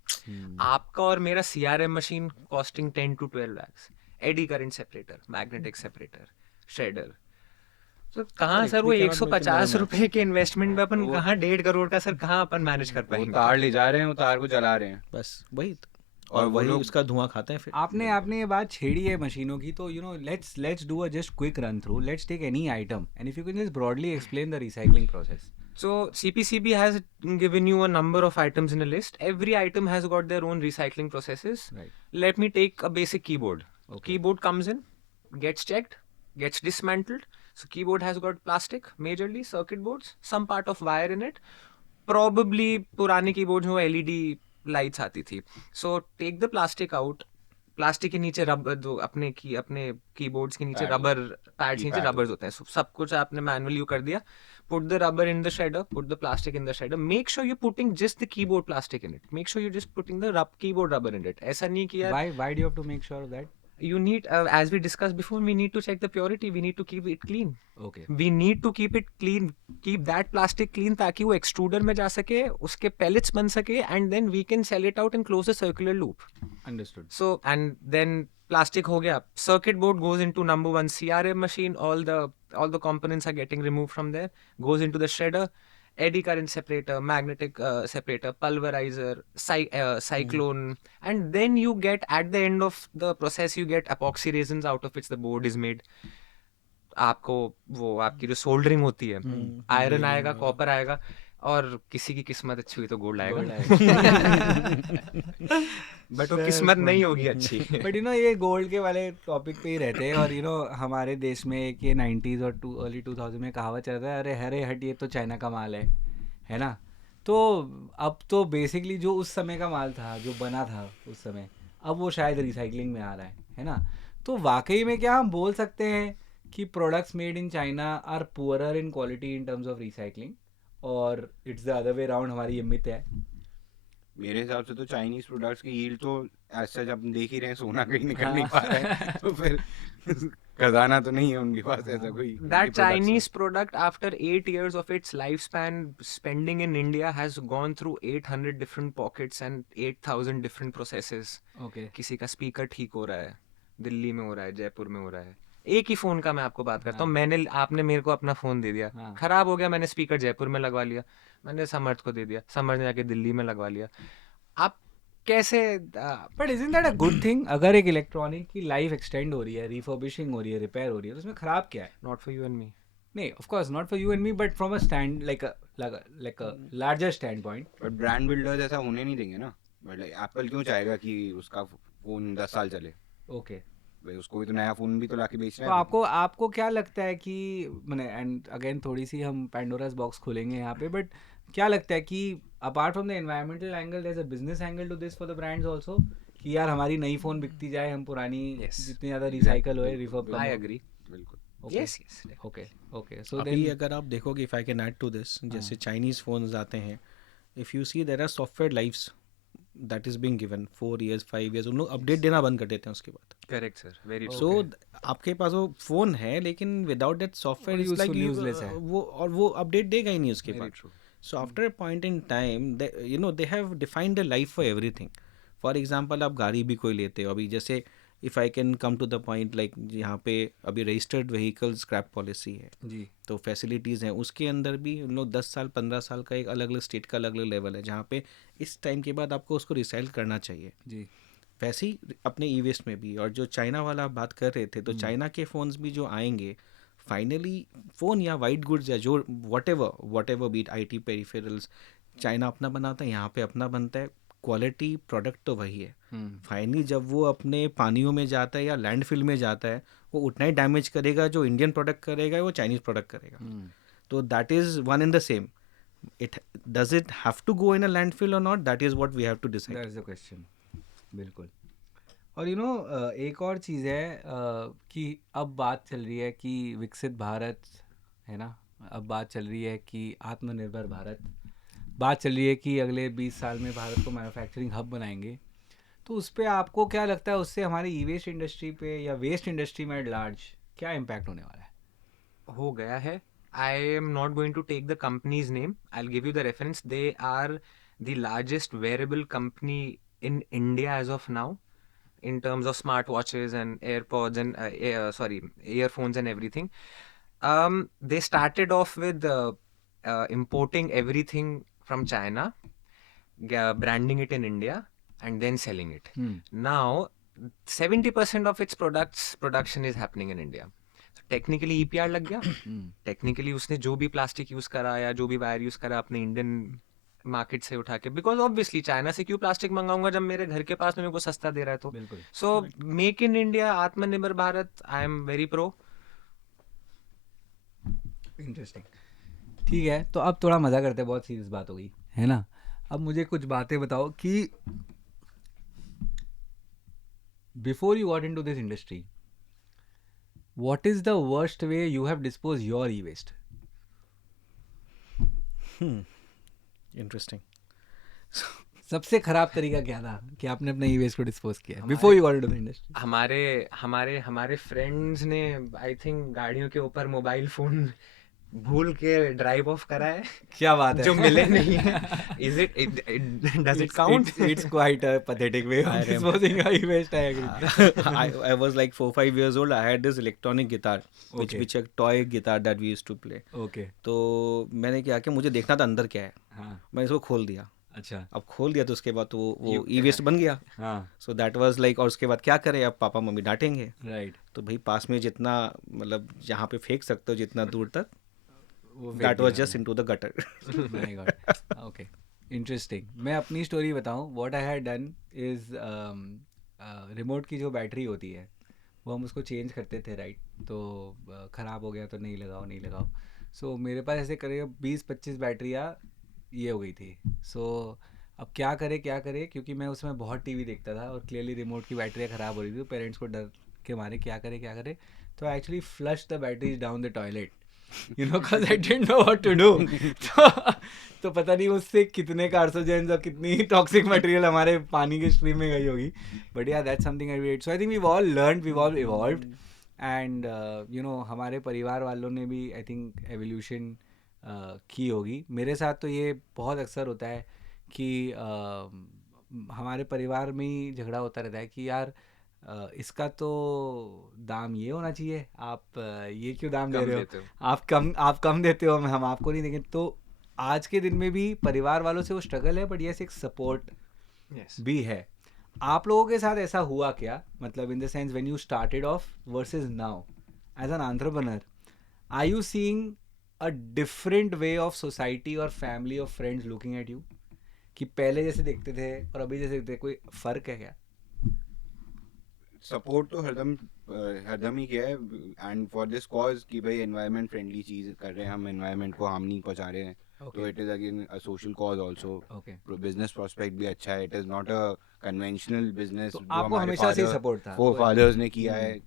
आपका और मेरा CRM मशीन कॉस्टिंग 10 to 12 lakhs. Eddy current separator, magnetic separator, shredder. तो कहाँ सर वो 150 रुपए के इन्वेस्टमेंट में अपन कहाँ 1.5 करोड़ का सर कहाँ अपन मैनेज कर वो पाएंगे? तार ले जा रहे हैं, वो तार को जला रहे हैं. बस वही तो. और और वो वही लोग- उसका धुआं खाते हैं फिर. आपने ये बात छेड़ी है मशीनों की, तो let's do a just quick run through. Let's take any item, and if you can just broadly explain the recycling process. So CPCB has given you a number of items in a list. Every item has got their own recycling processes. Right. Let me take a basic keyboard. Okay. Keyboard comes in, gets checked, gets dismantled. So keyboard has got plastic, majorly circuit boards, some part of wire in it. Probably पुराने keyboards में वो LED lights आती थी. So take the plastic out. Plastic के नीचे रबर, जो अपने कीबोर्ड्स के नीचे Pad. रबर पैड्स नीचे Keypad रबर्स होते हैं. So, सब कुछ आपने मैनुअली कर दिया. Put the rubber in the shredder, put the plastic in the shredder. Make sure you're putting just the keyboard plastic in it. Make sure you're just putting the keyboard rubber in it. ऐसा नहीं किया. Why do you have to make sure of that? You need, as we discussed before, we need to check the purity. We need to keep it clean. Okay. We need to keep it clean. Keep that plastic clean ताकि वो extruder में जा सके, उसके pellets बन सके, and then we can sell it out and close a circular loop. Understood. So, and then plastic हो गया. Circuit board goes into number one CRM machine. All the components are getting removed from there. Goes into the shredder. Eddy current separator, magnetic separator, pulverizer, cyclone, and then you get, at the end of the process, you get epoxy resins out of which the board is made. आपको वो आपकी जो सोल्डरिंग होती है, आयरन आएगा, कॉपर आएगा, और किसी की किस्मत अच्छी हुई तो गोल्ड आएगा. बट वो किस्मत नहीं होगी अच्छी. बट ये गोल्ड के वाले टॉपिक पे ही रहते हैं. और हमारे देश में एक ये 90s और अर्ली 2000 में कहावत चल रहा है, अरे हरे हट ये तो चाइना का माल है ना. तो अब तो बेसिकली जो उस समय का माल था, जो बना था उस समय, अब वो शायद रिसाइकलिंग में आ रहा है ना. तो वाकई में क्या हम बोल सकते हैं कि products made in China are poorer in quality in terms of recycling, और it's the other way around? हमारी ये मिथ है. मेरे हिसाब से तो चाइनीज प्रोडक्ट्स की यील्ड तो ऐसा जब देख ही रहे हैं, सोना कहीं निकल नहीं पा रहा है, तो फिर खजाना तो नहीं है उनके पास ऐसा कोई. That Chinese product, after 8 years of its lifespan, spending in India has gone through 800 different pockets and 8,000 different processes. Okay. किसी का स्पीकर ठीक हो रहा है, दिल्ली में हो रहा है, जयपुर में हो रहा है. एक ही फोन का मैं आपको बात करता हूँ. आपने मेरे को अपना फोन दे दिया, हाँ. खराब हो गया, मैंने स्पीकर जयपुर में लगवा लिया, मैंने समर्थ को दे दिया, समर्थ ने जाके दिल्ली में लगवा लिया. आप कैसे? But isn't that a good thing? अगर एक इलेक्ट्रॉनिक की लाइफ एक्सटेंड हो रही है, रिफर्बिशिंग हो रही है, रिपेयर हो रही है, तो उसमें खराब क्या है? Not for you and me. नहीं, of course not for you and me, but from a stand like a larger stand point. But brand builders ऐसा होने नहीं देंगे ना. बट एप्पल क्यों चाहेगा कि उसका फोन 10 साल चले? ओके. भाई उसको भी तो नया फोन भी तो लाके बेचना तो है. आपको क्या लगता है कि, मैंने, एंड अगेन थोड़ी सी हम पैंडोरास बॉक्स खोलेंगे यहाँ पे, बट क्या लगता है कि apart from the environmental angle there is a business angle to this for the brands also कि यार हमारी नई फोन बिकती जाए, हम पुरानी Yes. जितनी ज़्यादा रिसाइकल होए, रिफर्ब कम I हो. agree. बिल्कुल. Okay. Yes, yes. definitely. Okay okay so अभी देन अगर आप देखोगे, if I can add to this, जैसे चाइनीज़ फ़ोन्स आते हैं, if you see there are software lifes that is being given 4 years 5 years, उन लोग अपडेट देना बंद कर देते हैं उसके बाद. Correct, sir. Very true. सो आपके पास वो फ़ोन है, लेकिन without that software it's like useless है. वो अपडेट देगा ही नहीं उसके Very बाद. true. So after a point in time, they have defined a life for everything. For example, आप गाड़ी भी कोई लेते हो, अभी जैसे if I can come to the point, like यहाँ पे अभी रजिस्टर्ड व्हीकल स्क्रैप पॉलिसी है, जी तो फैसिलिटीज़ हैं उसके अंदर भी. उन लोग 10 साल 15 साल का एक अलग अलग स्टेट का अलग अलग लेवल है, जहाँ पे इस टाइम के बाद आपको उसको रिसाइकिल करना चाहिए. जी वैसे ही अपने ई वेस्ट में भी. और जो चाइना वाला आप बात कर रहे थे, तो चाइना के फ़ोन्स भी जो आएंगे फाइनली, फ़ोन या वाइट गुड्स या जो whatever be it IT peripherals, China अपना बनाता है, यहाँ पे अपना बनता है, क्वालिटी प्रोडक्ट तो वही है. फाइनली जब वो अपने पानियों में जाता है या लैंडफिल में जाता है, वो उतना ही डैमेज करेगा जो इंडियन प्रोडक्ट करेगा, वो चाइनीज़ प्रोडक्ट करेगा. तो that is one in the same. Does it have to go in a landfill or not? That is what we have to decide. That is the question. बिल्कुल. और एक और चीज़ है कि अब बात चल रही है कि विकसित भारत है ना, अब बात चल रही है कि आत्मनिर्भर भारत, बात चल रही है कि अगले 20 साल में भारत को मैन्युफैक्चरिंग हब बनाएंगे. तो उस पर आपको क्या लगता है, उससे हमारी ई वेस्ट इंडस्ट्री पे या वेस्ट इंडस्ट्री में एट लार्ज क्या इम्पैक्ट होने वाला है? हो गया है. I am not going to take the company's name. I'll give you the reference. They are the largest wearable company in India as of now, in terms of smartwatches and AirPods and earphones and everything. They started off with importing everything from China, branding it in India, and then selling it. Now, 70% of its production is happening in India. Technically EPR लग गया. टेक्निकली उसने जो भी plastic use करा या जो भी wire use करा अपने इंडियन मार्केट से उठा के, बिकॉज ऑब्वियसली चाइना से क्यों प्लास्टिक मंगाऊंगा जब मेरे घर के पास में मेरे को सस्ता दे रहा है. तो बिल्कुल. सो मेक इन इंडिया, आत्मनिर्भर Bharat, I am very pro. Interesting. ठीक है, तो अब थोड़ा मज़ा करते हैं, बहुत सीरियस बात हो गई है ना. अब मुझे कुछ बातें बताओ कि before you got into this industry, what is the worst way you have disposed your e-waste? Interesting. सबसे खराब तरीका क्या था कि आपने अपने ई-वेस्ट को डिस्पोज किया before you got into the industry? हमारे फ्रेंड्स ने आई थिंक गाड़ियों के ऊपर मोबाइल फोन भूल के ड्राइव ऑफ करा है. क्या बात है. जो मिले नहीं है. Does it count? It's quite a pathetic way of disposing of e-waste, I agree. I was like 4-5 years old. I had this electronic guitar, which a toy guitar that we used to play. Okay. तो मैंने क्या किया, मुझे देखना था अंदर क्या है. हाँ. मैंने इसको खोल दिया. अच्छा. अब खोल दिया तो उसके बाद तो वो ई वेस्ट बन गया. हाँ. सो दैट वाज लाइक, और उसके बाद क्या करें, अब पापा मम्मी डांटेंगे. राइट. तो भाई पास में जितना, मतलब जहाँ पे फेंक सकते हो जितना दूर तक, वो that was just into the gutter. My God. Okay, interesting. मैं अपनी स्टोरी बताऊं. What I had done is, remote की जो बैटरी होती है वो हम उसको चेंज करते थे, राइट. तो ख़राब हो गया तो नहीं लगाओ. सो मेरे पास ऐसे करीब 20-25 बैटरियाँ ये हो गई थी. सो अब क्या करे क्योंकि मैं उसमें बहुत टीवी देखता था और क्लियरली रिमोट की बैटरियाँ ख़राब हो रही थी. तो पेरेंट्स को डर के मारे क्या करे, तो I actually flush the batteries down the toilet, because I didn't know what to do. तो पता नहीं उससे कितने कार्सोजेंस और कितनी टॉक्सिक मटेरियल हमारे पानी के स्ट्रीम में गई होगी. But yeah that's something I did. So I think we all learned, we all evolved, and हमारे परिवार वालों ने भी आई थिंक एवोल्यूशन की होगी. मेरे साथ तो ये बहुत अक्सर होता है कि हमारे परिवार में ही झगड़ा होता रहता है कि यार इसका तो दाम ये होना चाहिए, आप ये क्यों दाम दे रहे हो, आप कम देते हो, हम आपको नहीं देंगे. तो आज के दिन में भी परिवार वालों से वो स्ट्रगल है, बट यस एक सपोर्ट भी है. आप लोगों के साथ ऐसा हुआ क्या, मतलब in the sense when you started off versus now as an entrepreneur, are you seeing a different way of society और फैमिली और फ्रेंड्स लुकिंग एट यू, कि पहले जैसे देखते थे और अभी जैसे देखते, कोई फ़र्क है क्या? सपोर्ट तो हरदम ही किया है, एंड फॉर दिस कॉज कि भाई एनवायरनमेंट फ्रेंडली चीज़ कर रहे हैं हम, एनवायरनमेंट को हार्म नहीं पहुंचा रहे हैं. So it is again a social cause also. Okay. Business prospect भी अच्छा है. It is not a conventional business तो जो आपको हमारे हमेशा से ही support था? forefathers ने किया है.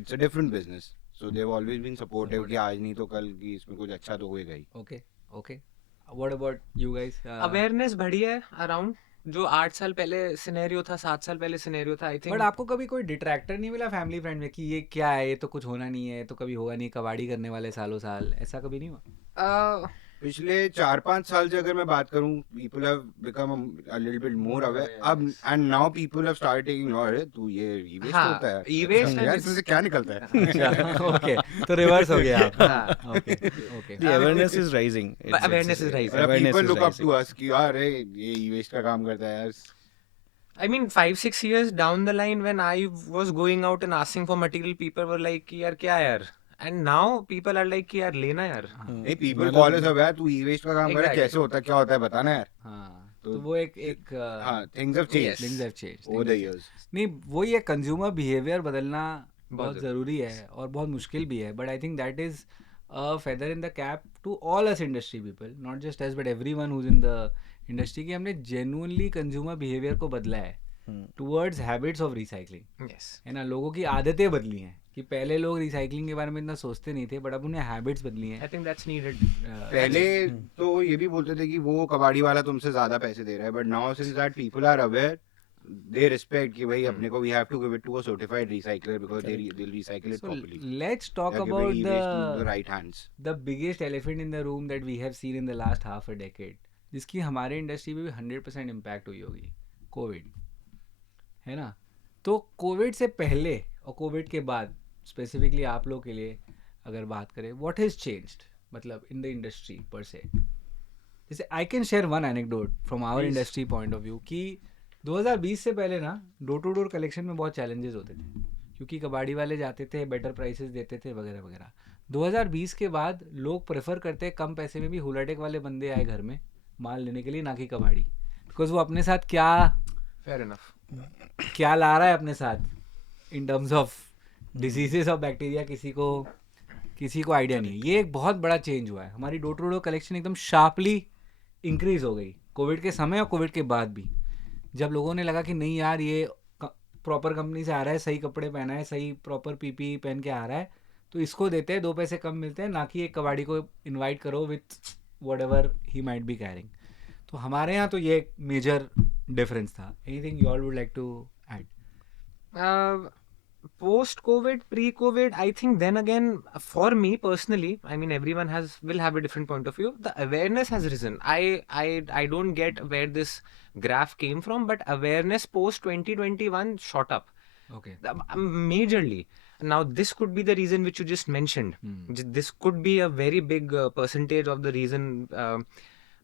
It's a different business. So they've always been supportive कि आज नहीं तो कल कि इसमें कुछ अच्छा तो होएगा ही. Okay. What about you guys? Awareness बढ़ी है अराउंड जो 8 साल पहले सिनेरियो था, 7 साल पहले सिनेरियो था, आई बट थिंक. आपको कभी कोई डिट्रैक्टर नहीं मिला फैमिली फ्रेंड में कि ये क्या है, ये तो कुछ होना नहीं है, तो कभी होगा नहीं, कबाड़ी करने वाले सालों साल, ऐसा कभी नहीं हुआ? पिछले 4-5 साल से अगर मैं बात करूं, people have become a little bit more aware. अब and now people have started taking अरे तू ये e-waste हाँ, होता है. e-waste यार and इसमें से क्या निकलता है? ओके, तो रिवर्स हो गया आप. हाँ. Okay. The awareness is rising. Awareness is rising. Awareness People is look up rising. to us कि यार ये e-waste का काम करता है यार. I mean 5-6 years down the line when I was going out and asking for material, people were like कि यार क्या यार, and now people are like कि यार लेना यार. Hey, people call us अब यार तू e-waste का काम कर रहा है, Exactly. कैसे होता है, क्या होता है, बताना यार. हाँ, तो वो एक हाँ, things have changed things have changed. over the years. नहीं, वही है, कंज्यूमर बिहेवियर बदलना बहुत बहुत ज़रूरी है और बहुत मुश्किल भी है, but I think that is a feather in the cap to all us industry people, not just as but everyone who is in the industry, कि हमने जेन्युइनली कंज्यूमर बिहेवियर को बदला है towards habits of recycling. Yes. है ना, लोगों की आदतें बदली हैं कि पहले लोग रिसाइकलिंग के बारे में इतना सोचते नहीं थे, बट अब उन्हें हैबिट्स बदली हैं. I think that's needed. पहले तो ये भी बोलते थे कि वो कबाड़ी वाला तुमसे ज्यादा पैसे दे रहा है, but now since that people are aware, they respect कि भाई अपने को we have to give it to a certified recycler because they'll recycle it So properly. let's talk They are about giving e-waste to the right hands. the biggest elephant in the room that we have seen in the last half a decade, जिसकी हमारे इंडस्ट्री में भी 100% इम्पैक्ट हुई होगी, कोविड, है ना. तो कोविड से पहले और कोविड के बाद स्पेसिफिकली आप लोग के लिए अगर बात करें, व्हाट हैज चेंज्ड, मतलब इन द इंडस्ट्री पर से. जैसे I can share one anecdote from our industry point of view कि 2020 से पहले ना डोर टू डोर कलेक्शन में बहुत चैलेंजेस होते थे क्योंकि कबाड़ी वाले जाते थे, बेटर प्राइसेस देते थे वगैरह वगैरह. 2020 के बाद लोग प्रेफर करते हैं कम पैसे में भी हुलाटेक वाले बंदे आए घर में माल लेने के लिए, ना कि कबाड़ी, बिकॉज वो अपने साथ Fair enough. क्या ला रहा है अपने साथ इन terms of diseases of bacteria, किसी को आइडिया नहीं है. ये एक बहुत बड़ा चेंज हुआ है. हमारी डोर टू डोर कलेक्शन एकदम शार्पली इंक्रीज हो गई कोविड के समय और कोविड के बाद भी, जब लोगों ने लगा कि नहीं यार ये प्रॉपर कंपनी से आ रहा है, सही कपड़े पहना है, सही प्रॉपर पीपी पहन के आ रहा है, तो इसको देते हैं, 2 पैसे कम मिलते हैं, ना कि एक कबाड़ी को इनवाइट करो with whatever he might be carrying. तो हमारे यहाँ तो ये एक मेजर डिफरेंस था. Anything you all would like to add? Post-COVID, pre-COVID, I think then again, for me personally, I mean everyone will have a different point of view. The awareness has risen. I don't get where this graph came from, but awareness post 2021 shot up okay. majorly. Now this could be the reason which you just mentioned. This could be a very big percentage of the reason.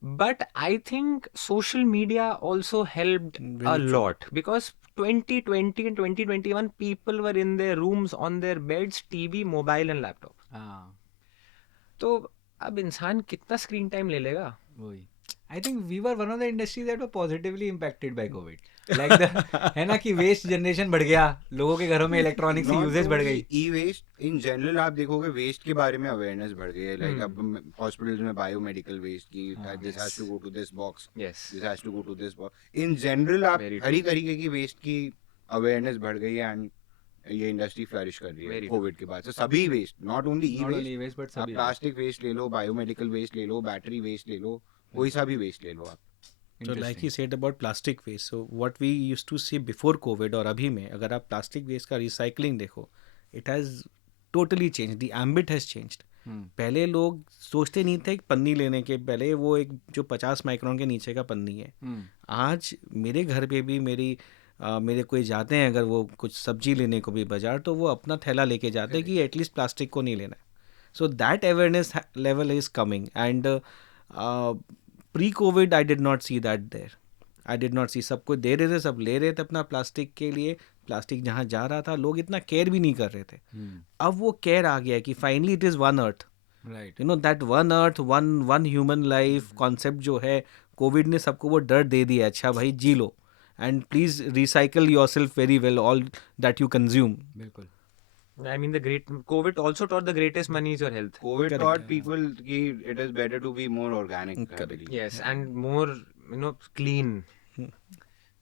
But I think social media also helped a lot because 2020 and 2021 people were in their rooms on their beds, TV, mobile and laptop. हाँ, तो अब इंसान कितना screen time ले लेगा? वही. I think we were one of the industry that were positively impacted by COVID. Like the है ना कि वेस्ट जनरेशन बढ़ गया, लोगों के घरों में इलेक्ट्रॉनिक्स की यूजेज बढ़ गई. ई-वेस्ट इन जनरल आप देखोगे वेस्ट के बारे में अवेयरनेस बढ़ गई है. लाइक अब हॉस्पिटल्स में बायोमेडिकल वेस्ट की this has to go to this box, Yes. This has to go to this box. In general आप Very हर तरीके की वेस्ट की अवेयरनेस बढ़ गई है एंड ये इंडस्ट्री फ्लरिश कर रही है Very कोविड के बाद. So सभी वेस्ट, not only Not only e-waste, waste, but आप सभी. प्लास्टिक वेस्ट ले लो, बायोमेडिकल वेस्ट ले लो, बैटरी वेस्ट ले लो, कोई सा भी वेस्ट ले लो आप. So like he said about plastic waste, so what we used to see before COVID और अभी में अगर आप plastic waste का recycling देखो, it has totally changed, the ambit has changed. पहले लोग सोचते नहीं थे कि पन्नी लेने के पहले वो एक जो 50 माइक्रोन के नीचे का पन्नी है. आज मेरे घर पे भी मेरे कोई जाते हैं अगर वो कुछ सब्जी लेने को भी बाजार, तो वो अपना थैला लेके जाते हैं कि एटलीस्ट प्लास्टिक को नहीं लेना है. So that awareness level is coming and pre-COVID I did not see that there. I did not see, सबको दे रहे थे, सब ले रहे थे अपना प्लास्टिक के लिए, प्लास्टिक जहाँ जा रहा था लोग इतना केयर भी नहीं कर रहे थे. अब वो केयर आ गया कि finally it is one earth, right. You know that one earth one human life concept जो है, कोविड ने सबको वो डर दे दिया. अच्छा भाई जी लो and please recycle yourself very well all that you consume. बिल्कुल. I mean, the great COVID also taught the greatest money is your health. COVID Correct. taught people कि it is better to be more organic. I Correct. believe. Yes, and more, clean. Hmm.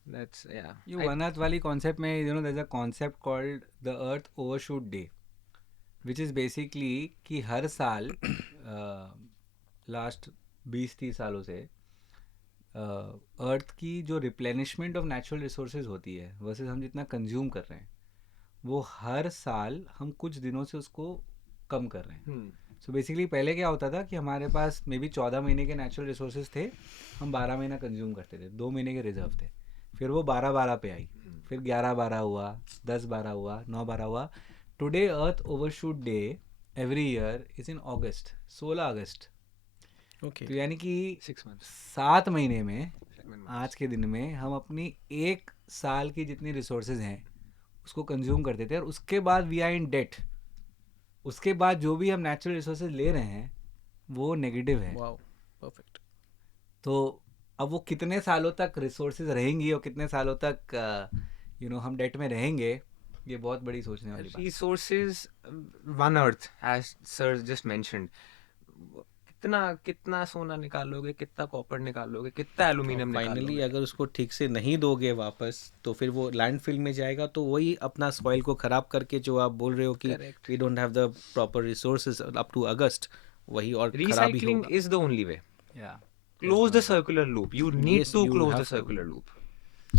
That's, yeah. You Vanath wali concept में there's a concept called the Earth Overshoot Day, which is basically कि हर साल लास्ट 20-30 सालों से अर्थ की जो replenishment of natural resources होती है वर्सेस हम जितना कंज्यूम कर रहे हैं वो हर साल हम कुछ दिनों से उसको कम कर रहे हैं. सो बेसिकली पहले क्या होता था कि हमारे पास मे बी 14 महीने के नेचुरल रिसोर्सेज थे, हम 12 महीना कंज्यूम करते थे, 2 महीने के रिजर्व थे. फिर वो 12-12 पे आई, फिर 11-12 हुआ, 10-12 हुआ, 9-12 हुआ. टुडे अर्थ overshoot day every year is in अगस्त, 16 अगस्त. Okay. तो यानी कि 6 months. 7 महीने में 7 months. आज के दिन में हम अपनी एक साल की जितनी रिसोर्सेज हैं उसको कंज्यूम करते थे और उसके बाद वी आर इन डेट. उसके बाद जो भी हम नेचुरल रिसोर्सेज ले रहे हैं वो नेगेटिव है. Wow. Perfect. तो अब वो कितने सालों तक रिसोर्सेज रहेंगी और कितने सालों तक हम डेट में रहेंगे, ये बहुत बड़ी सोचने वाली बात है. Resources, one earth, as sir just mentioned. कितना सोना निकालोगे, कितना कॉपर निकालोगे, कितना एल्यूमिनियम फाइनली निकालोगे. अगर उसको ठीक से नहीं दोगे वापस तो फिर वो लैंडफिल में जाएगा, तो वही अपना सॉइल को खराब करके जो आप बोल रहे हो कि Correct. We don't have the proper resources up to August, वही और खराबी Recycling होगा. is the only way. Yeah. Close the circular loop. You need Yes, to you close the have to. circular loop.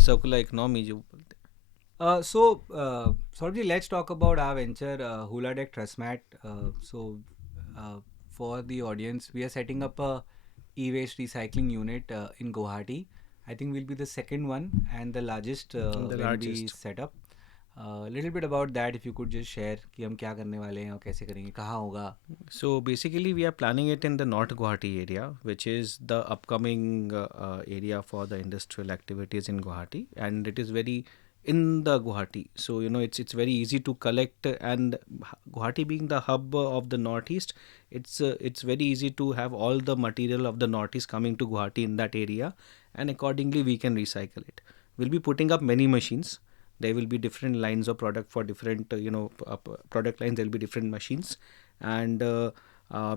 Circular economy जो बोलते हैं. So, Saurabh, let's talk about our venture, Hula Deck Trustmat. For the audience, we are setting up a e-waste recycling unit in Guwahati. I think we'll be the second one and the largest when we largest. set up. Little bit about that, if you could just share कि हम क्या करने वाले हैं और कैसे करेंगे, कहाँ होगा. So basically, we are planning it in the North Guwahati area, which is the upcoming area for the industrial activities in Guwahati, and it is very in the Guwahati. So it's very easy to collect, and Guwahati being the hub of the Northeast, it's very easy to have all the material of the Northeast coming to Guwahati in that area, and accordingly we can recycle it. We'll be putting up many machines. There will be different lines of product for different product lines. There will be different machines, and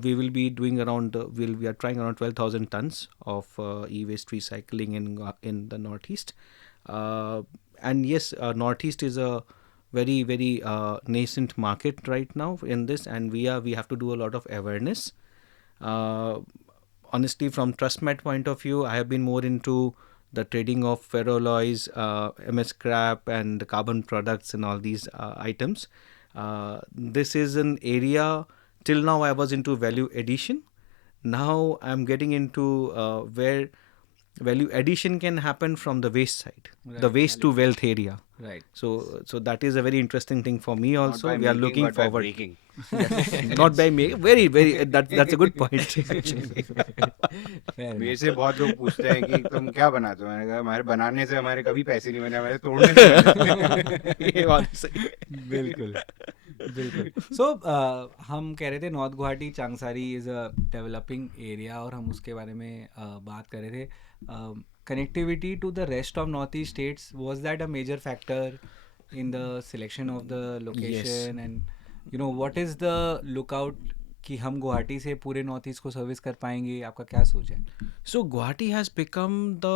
we will be doing around we are trying around 12,000 tons of e-waste recycling in the Northeast. And yes, Northeast is a very very nascent market right now in this, and we have to do a lot of awareness. Honestly, from Trustmat point of view, I have been more into the trading of ferroalloys, MS scrap, and carbon products, and all these items. This is an area. Till now, I was into value addition. Now I'm getting into where value addition can happen from the waste side, the Right, waste to wealth area. Right. So that is a very interesting thing for me Not also. by We are making, looking but by forward. breaking. Not by making. Very very that's a good point actually. Fair मेरे enough. से बहुत लोग पूछते हैं कि तुम क्या बनाते हो. मैंने कहा हमारे बनाने से हमारे कभी पैसे नहीं बने, हमारे तोड़ने से बने. ये बात सही. बिल्कुल बिल्कुल. सो हम कह रहे थे north Guwahati Changsari is a developing area और हम उसके बारे में बात कर रहे थे. Connectivity to the rest of north east states, was that a major factor in the selection of the location, and what is the lookout कि हम गुवाहाटी से पूरे नॉर्थ ईस्ट को सर्विस कर पाएंगे, आपका क्या सोच है? So Guwahati has become the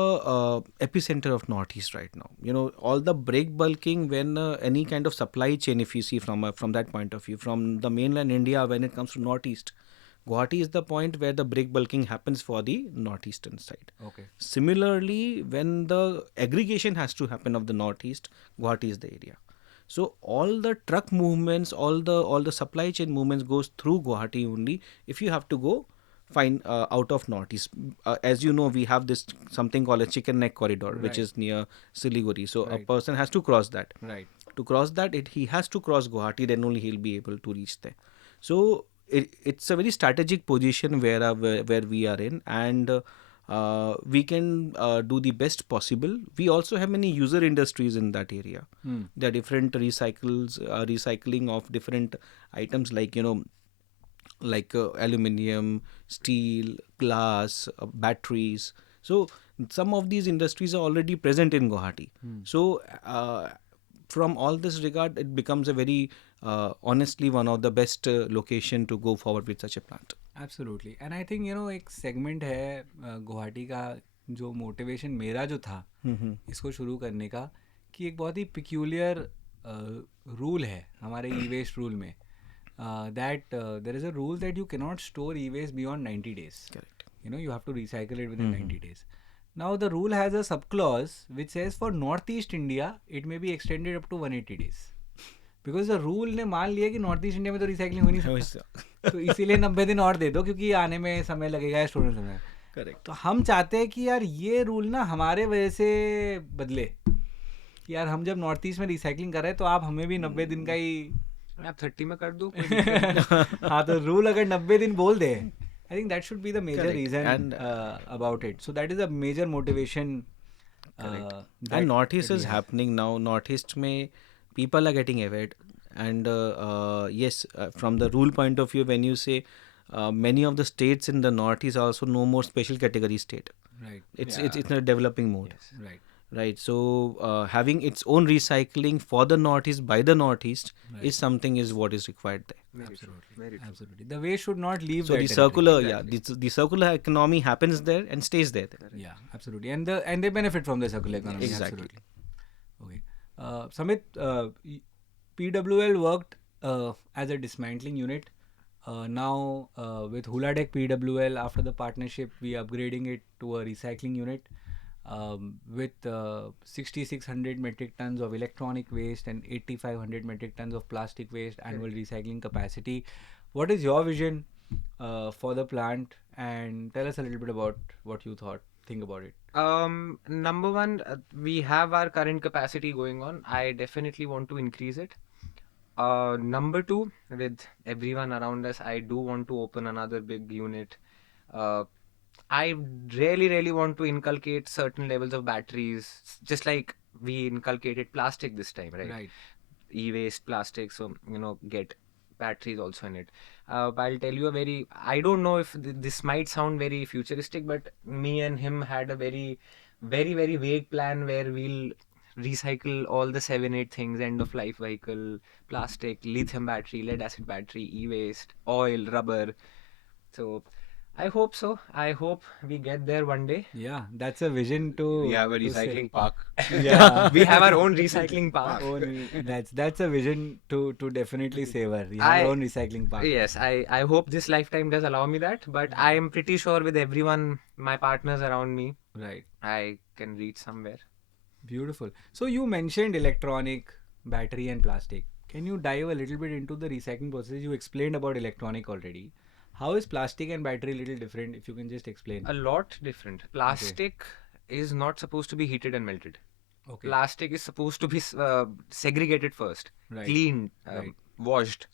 epicenter of Northeast right now. All the break bulking, when any kind of supply chain, if you see from that point of view, from the mainland India, when it comes to Northeast, Guwahati is the point where the break bulking happens for the Northeastern side. Okay. Similarly, when the aggregation has to happen of the Northeast, Guwahati is the area. So all the truck movements, all the supply chain movements goes through Guwahati only. If you have to go find out of Northeast, as you know, we have this something called a chicken neck corridor, which Right. is near Siliguri. So Right. a person has to cross that. Right. To cross that, he has to cross Guwahati. Then only he'll be able to reach there. So it's a very strategic position where we are in, and we can do the best possible. We also have many user industries in that area. There are different recycling of different items like aluminium, steel, glass, batteries. So some of these industries are already present in Guwahati. So from all this regard, it becomes a very honestly one of the best location to go forward with such a plant. Absolutely and I think एक सेगमेंट है गुवाहाटी का जो मोटिवेशन मेरा जो था इसको शुरू करने का कि एक बहुत ही पिक्यूलियर रूल है हमारे ई वेस्ट रूल में that there is a rule that you can not store e waste beyond 90 days. Correct. You have to recycle it within 90 days. Now the rule has a sub clause which says for Northeast India it may be extended up to 180 days. Because the rule ने मान लिया कि north east India में तो रिसाइकलिंग हो नहीं सकता तो इसीलिए 90 दिन और दे दो क्योंकि आने में समय लगेगा स्टोरेज में. करेक्ट. तो हम चाहते हैं कि यार ये रूल ना हमारे वजह से बदले कि यार हम जब नॉर्थ ईस्ट में रिसाइकलिंग कर रहे हैं तो आप हमें भी 90 दिन का ही आप 30 में कर दो. हाँ तो रूल अगर 90 दिन बोल दे I think that should be the major Correct. Reason And, about it. So that is a major motivation. And Northeast is happening now. Northeast में people are getting aware, and yes, from the rule point of view, when you say many of the states in the Northeast are also no more special category state. Right. It's in a developing mode. Yes. Right. Right. So having its own recycling for the Northeast by the Northeast Right. is something is what is required there. Very true. Absolutely. Very true. Absolutely. The waste should not leave So that the territory. circular, Exactly. the circular economy happens there and stays there. Yeah, absolutely. And they benefit from the circular economy. Exactly. Absolutely. Okay. Samit, PWL worked as a dismantling unit. Now with Huladeck PWL, after the partnership, we are upgrading it to a recycling unit with 6,600 metric tons of electronic waste and 8,500 metric tons of plastic waste annual recycling capacity. What is your vision for the plant? And tell us a little bit about what you think about it. Number one, we have our current capacity going on. I definitely want to increase it. Number two, with everyone around us, I do want to open another big unit. I really want to inculcate certain levels of batteries, just like we inculcated plastic this time, right? E-waste, plastic, so get batteries also in it. I'll tell you I don't know if this might sound very futuristic, but me and him had a very vague plan where we'll recycle all the 7-8 things: end of life vehicle, plastic, lithium battery, lead acid battery, e-waste, oil, rubber. So I hope so. I hope we get there one day. Yeah, that's a vision to. We have a to say- recycling park. Yeah. We have our own recycling park. That's a vision to definitely savor. We have our own recycling park. Yes, I hope this lifetime does allow me that, but I am pretty sure with everyone, my partners around me, Right. I can reach somewhere. Beautiful. So you mentioned electronic, battery, and plastic. Can you dive a little bit into the recycling process? You explained about electronic already. How is plastic and battery a little different? If you can just explain. A lot different. Plastic is not supposed to be heated and melted. Okay. Plastic is supposed to be segregated first, Right. cleaned, Right. washed.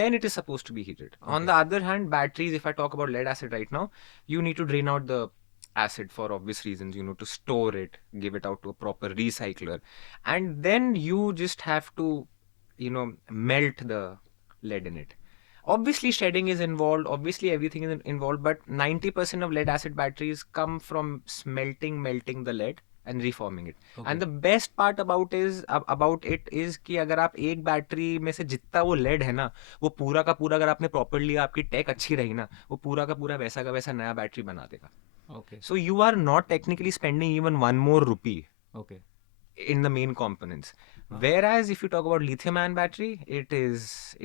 Then it is supposed to be heated. On the other hand, batteries, if I talk about lead acid right now, you need to drain out the acid for obvious reasons, to store it, give it out to a proper recycler. And then you just have to, melt the lead in it. Obviously, shedding is involved. Obviously, everything is involved. But 90% of lead acid batteries come from melting the lead and reforming it. Okay. And the best part about it is कि अगर आप एक बैटरी में से जितना वो लेड है ना, वो पूरा का पूरा अगर आपने प्रॉपर्ली आपकी टेक अच्छी रही ना, वो पूरा का पूरा वैसा का वैसा नया बैटरी बना देगा. Okay. So you are not technically spending even one more rupee Okay. in the main components. Whereas if you talk about lithium ion battery, it is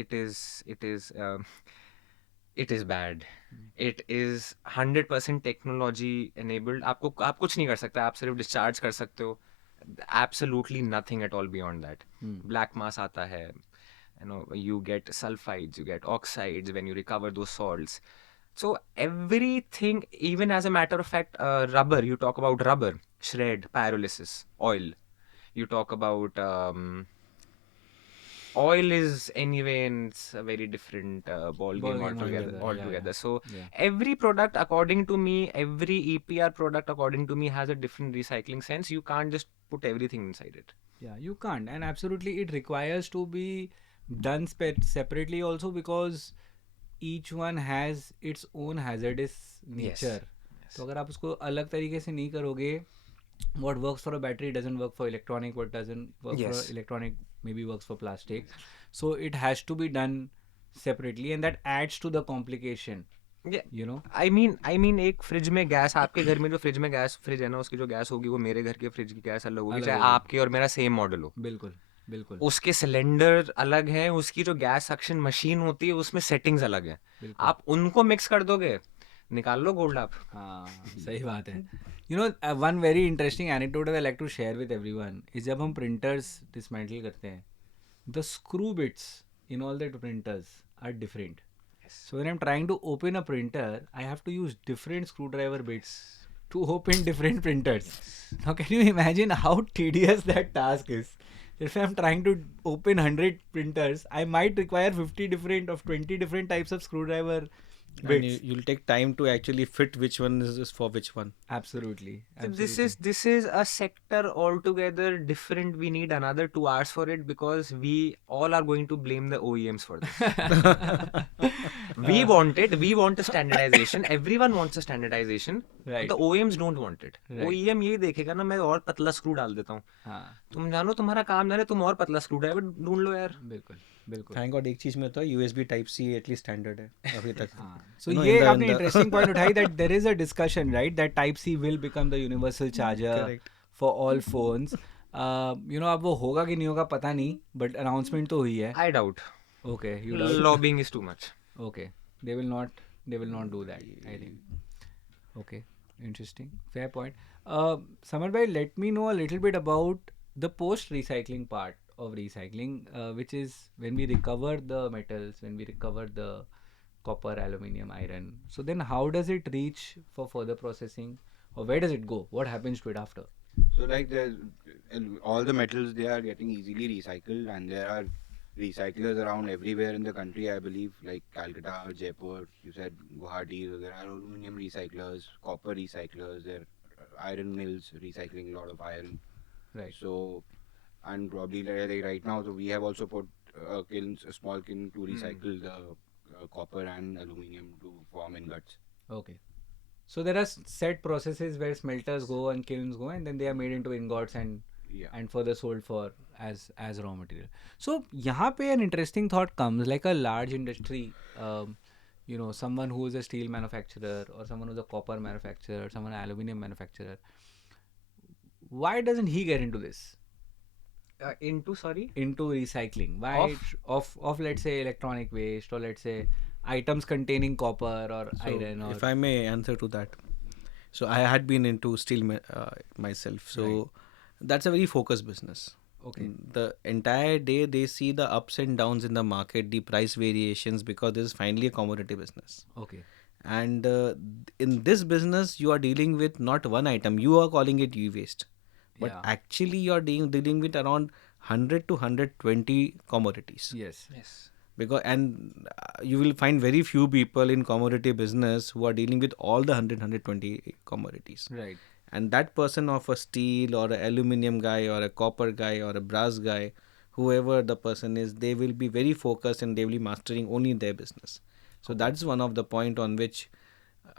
bad. It is 100% technology enabled. आप कुछ नहीं कर सकते, आप सिर्फ discharge कर सकते हो. Absolutely nothing at all beyond that. Black mass आता है. You get sulfides, you get oxides when you recover those salts. So everything, even as a matter of fact, rubber, you talk about rubber, shred, pyrolysis, oil. You talk about oil is anyway, it's a very different ball game altogether. altogether. So Yeah. every product, according to me, every EPR product, according to me, has a different recycling sense. You can't just put everything inside it. Yeah, you can't. And absolutely, it requires to be done separately also because each one has its own hazardous nature. तो अगर आप उसको अलग तरीके से नहीं करोगे what works for a battery doesn't work for electronic, what doesn't work Yes. for electronic maybe works for plastic. So it has to be done separately, and that adds to the complication, Yeah. you know. I mean एक फ्रिज में गैस, आपके घर में जो फ्रिज में gas fridge है ना, उसकी जो गैस होगी वो मेरे घर के फ्रिज की गैस अलग होगी, अलग चाहे होगी। आपके और मेरा सेम मॉडल हो। बिल्कुल बिल्कुल उसके सिलेंडर अलग हैं, उसकी जो गैस सक्शन मशीन होती है उसमें सेटिंग्स अलग हैं। बिल्कुल। आप उनको मिक्स कर दोगे, निकाल लो गोल्ड आप। हाँ सही बात है। You know one very interesting anecdote I like to share with everyone is जब हम प्रिंटर्स डिसमेंटल करते हैं, the screw bits in all the printers are different. So when I'm trying to open a printer, I have to use different screwdriver bits to open different printers. Now can you imagine how tedious that task is? If I'm trying to open 100 printers, I might require 50 different of 20 different types of screwdriver And bits. you'll take time to actually fit which one is for which one. Absolutely. So this is a sector altogether different. We need another 2 hours for it because we all are going to blame the OEMs for this. We want a standardization. Everyone wants a standardization. Right. The OEMs don't want it. Right. OEM ये देखेगा ना, मैं और पतला स्क्रू डाल देता हूँ। हाँ तुम जानो तुम्हारा काम जाने, तुम और पतला स्क्रू ड्राइवर ढूंढ लो यार। बिल्कुल बिल्कुल। Thank God एक चीज में तो USB Type C at least standard है अभी तक। So You know, ये in the- आपने in the- interesting point उठाई that there is a discussion, right, that Type C will become the universal charger Correct. for all phones. You know अब वो होगा कि नहीं होगा पता नहीं, but announcement तो हुई है. I doubt. Okay, you doubt? Lobbying is too much. Okay, they will not do that, I think. Okay, interesting, fair point. Samar bhai, let me know a little bit about the post recycling part of recycling, which is when we recover the metals, when we recover the copper, aluminium, iron. So then how does it reach for further processing, or where does it go? What happens to it after? So like all the metals, they are getting easily recycled, and there are recyclers around everywhere in the country. I believe like Calcutta, Jaipur, you said Guwahati. So there are aluminum recyclers, copper recyclers, there are iron mills recycling a lot of iron. Right. So and probably like right now, so we have also put a small kiln to recycle the copper and aluminum to form ingots. Okay. So there are set processes where smelters go and kilns go, and then they are made into ingots and Yeah. and further sold for as raw material. So यहाँ पे an interesting thought comes, like a large industry, you know, someone who is a steel manufacturer or someone who's a copper manufacturer, someone an aluminium manufacturer. Why doesn't he get into this? Into recycling? Why of let's say electronic waste, or let's say items containing copper or So, iron, or if I may answer to that, so I had been into steel myself, so that's a very focused business. okay. The entire day they see the ups and downs in the market, the price variations, because this is finally a commodity business. Okay. And in this business you are dealing with not one item, you are calling it e-waste, but Yeah. actually you are dealing with around 100 to 120 commodities. Yes. Because you will find very few people in commodity business who are dealing with all the 120 commodities. Right. And that person of a steel or a aluminium guy or a copper guy or a brass guy, whoever the person is, they will be very focused and they will be mastering only their business. So that's one of the point on which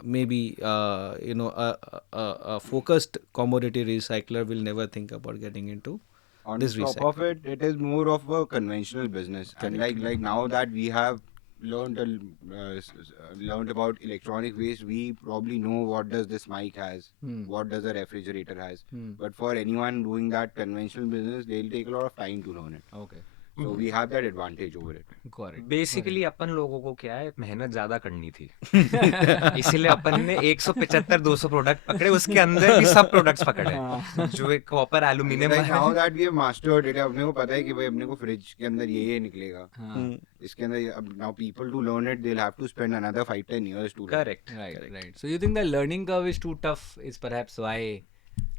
maybe a focused commodity recycler will never think about getting into On this top recycling. of it, it is more of a conventional business. And like now that we have learned about electronic waste, we probably know what does this mic has, what does a refrigerator has. But for anyone doing that conventional business, they'll take a lot of time to learn it. Okay. So we have that advantage over it. Got it. Basically अपन लोगों को क्या है, मेहनत ज्यादा करनी थी, इसीलिए अपन ने 175-200 प्रोडक्ट पकड़े, उसके अंदर भी सब प्रोडक्ट्स पकड़े जो एक copper aluminium Like now that we have mastered it, अपने को पता है कि भाई अपने को फ्रिज के अंदर ये निकलेगा. इसके अंदर अब now people to learn it, they'll have to spend another 5-10 years to learn. Correct. Right. So you think the learning curve is too tough is perhaps why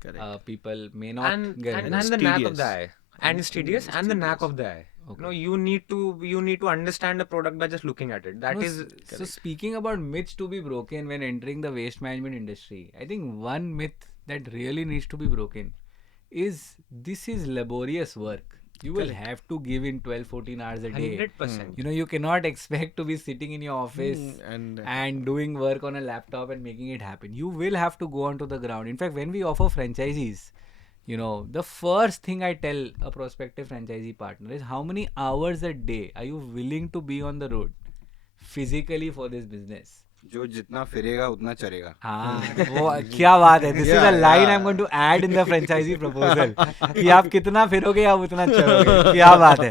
Correct. people may not get and it. the knack of tedious. the eye, and it's tedious, and the knack of the eye. Okay. No, you need to understand the product by just looking at it. That No, is so speaking about myths to be broken when entering the waste management industry, I think one myth that really needs to be broken is this is laborious work. You will Correct. have to give in 12-14 hours a day. 100%. You know, you cannot expect to be sitting in your office And and doing work on a laptop and making it happen. You will have to go onto the ground. In fact, when we offer franchisees, you know, the first thing I tell a prospective franchisee partner is how many hours a day are you willing to be on the road physically for this business? जो जितना फिरेगा उतना चलेगा. हाँ वो क्या बात है. This is a Yeah, line yeah. I'm going to add in the franchisee proposal कि आप कितना फिरोगे आप उतना चलोगे. क्या बात है.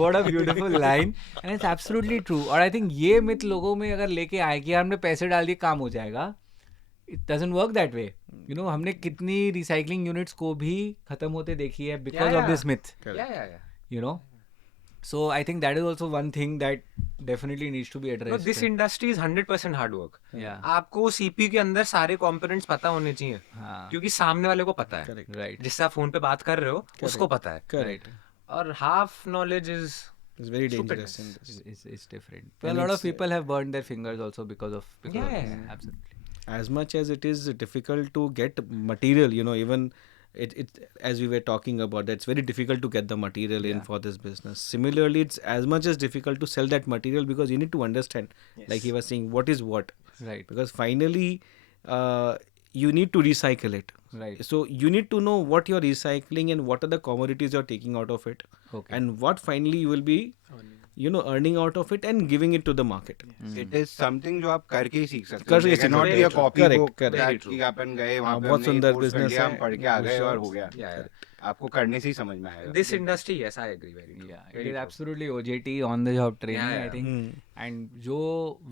What a beautiful line. And it's absolutely true. और I think ये मिथ लोगों में अगर लेके आए कि यार हमने पैसे डाल दिए काम हो जाएगा, it doesn't work that way. You know, हमने कितनी recycling units को भी खत्म होते देखी है because of Yeah. this myth. Yeah. You know. So I think that is also one thing that definitely needs to be No, addressed. this industry is 100% hard work. Yeah. आपको CPU के अंदर सारे components पता होने चाहिए, हाँ. क्योंकि सामने वाले को पता है. correct. Right. जिससे आप फोन पे बात कर रहे हो उसको पता है. Correct. और half knowledge is It's very Stupidness. dangerous in this. It's different. But a And lot of it's, people have burned their fingers also because of Yeah. this. Absolutely. As much as it is difficult to get material, you know, even it as we were talking about, that it's very difficult to get the material in Yeah. for this business. Similarly, it's as much as difficult to sell that material because you need to understand, like he was saying, what is what. Right. Because finally, you need to recycle it. Right. So you need to know what you're recycling and what are the commodities you're taking out of it, Okay. and what finally you will be, you know, earning out of it and giving it to the market. It is something जो आप करके ही सीख सकते हो. करके They सीख cannot सकते be हो. a copy Correct, book correct. that Very true. कि अपन गए वहाँ पे बहुत हमने सुंदर course कर business लिया, है. हम पढ़ के आ गए और हो गया. Yeah. आपको करने से ही समझ में आएगा. This industry, yes, I agree. Very true. Yeah. It Very is true. absolutely OJT on the job training. Yeah, I yeah. think. And जो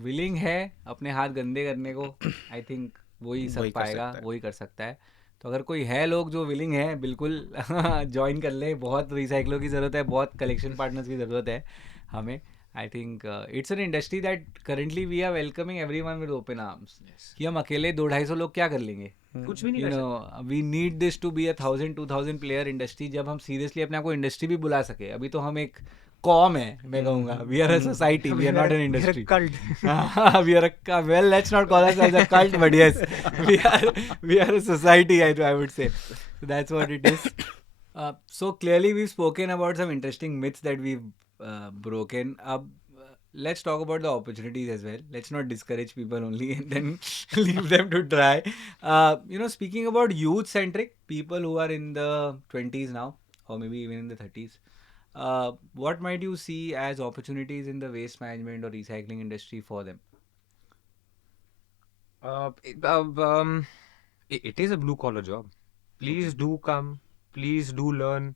willing है अपने हाथ गंदे करने को, I think वही वही सब कर पाएगा, सकता है. वही कर सकता है. तो अगर कोई है लोग जो विलिंग है बिल्कुल ज्वाइन कर ले. बहुत रिसाइकलों की ज़रूरत है, बहुत कलेक्शन पार्टनर्स की ज़रूरत है हमें. I think it's an industry that currently we are welcoming everyone with open arms. कि हम अकेले 200-250 लोग क्या कर लेंगे. कुछ भी नहीं यू कर know we need this to be 1,000-2,000 player industry. जब हम सीरियसली अपने आप को इंडस्ट्री भी बुला सके. अभी तो हम एक कॉम है, मैं कहूँगा. We are a society, we are not an industry. cult. We are a well, let's not call ourselves a cult, but yes, we are a society. I would say. So that's what it is. So clearly we've spoken about some interesting myths that we've broken. Let's talk about the opportunities as well. Let's not discourage people only and then leave them to try. You know, speaking about youth-centric people who are in the 20s now, or maybe even in the 30s. What might you see as opportunities in the waste management or recycling industry for them? It is a blue collar job. Please do come. Please do learn.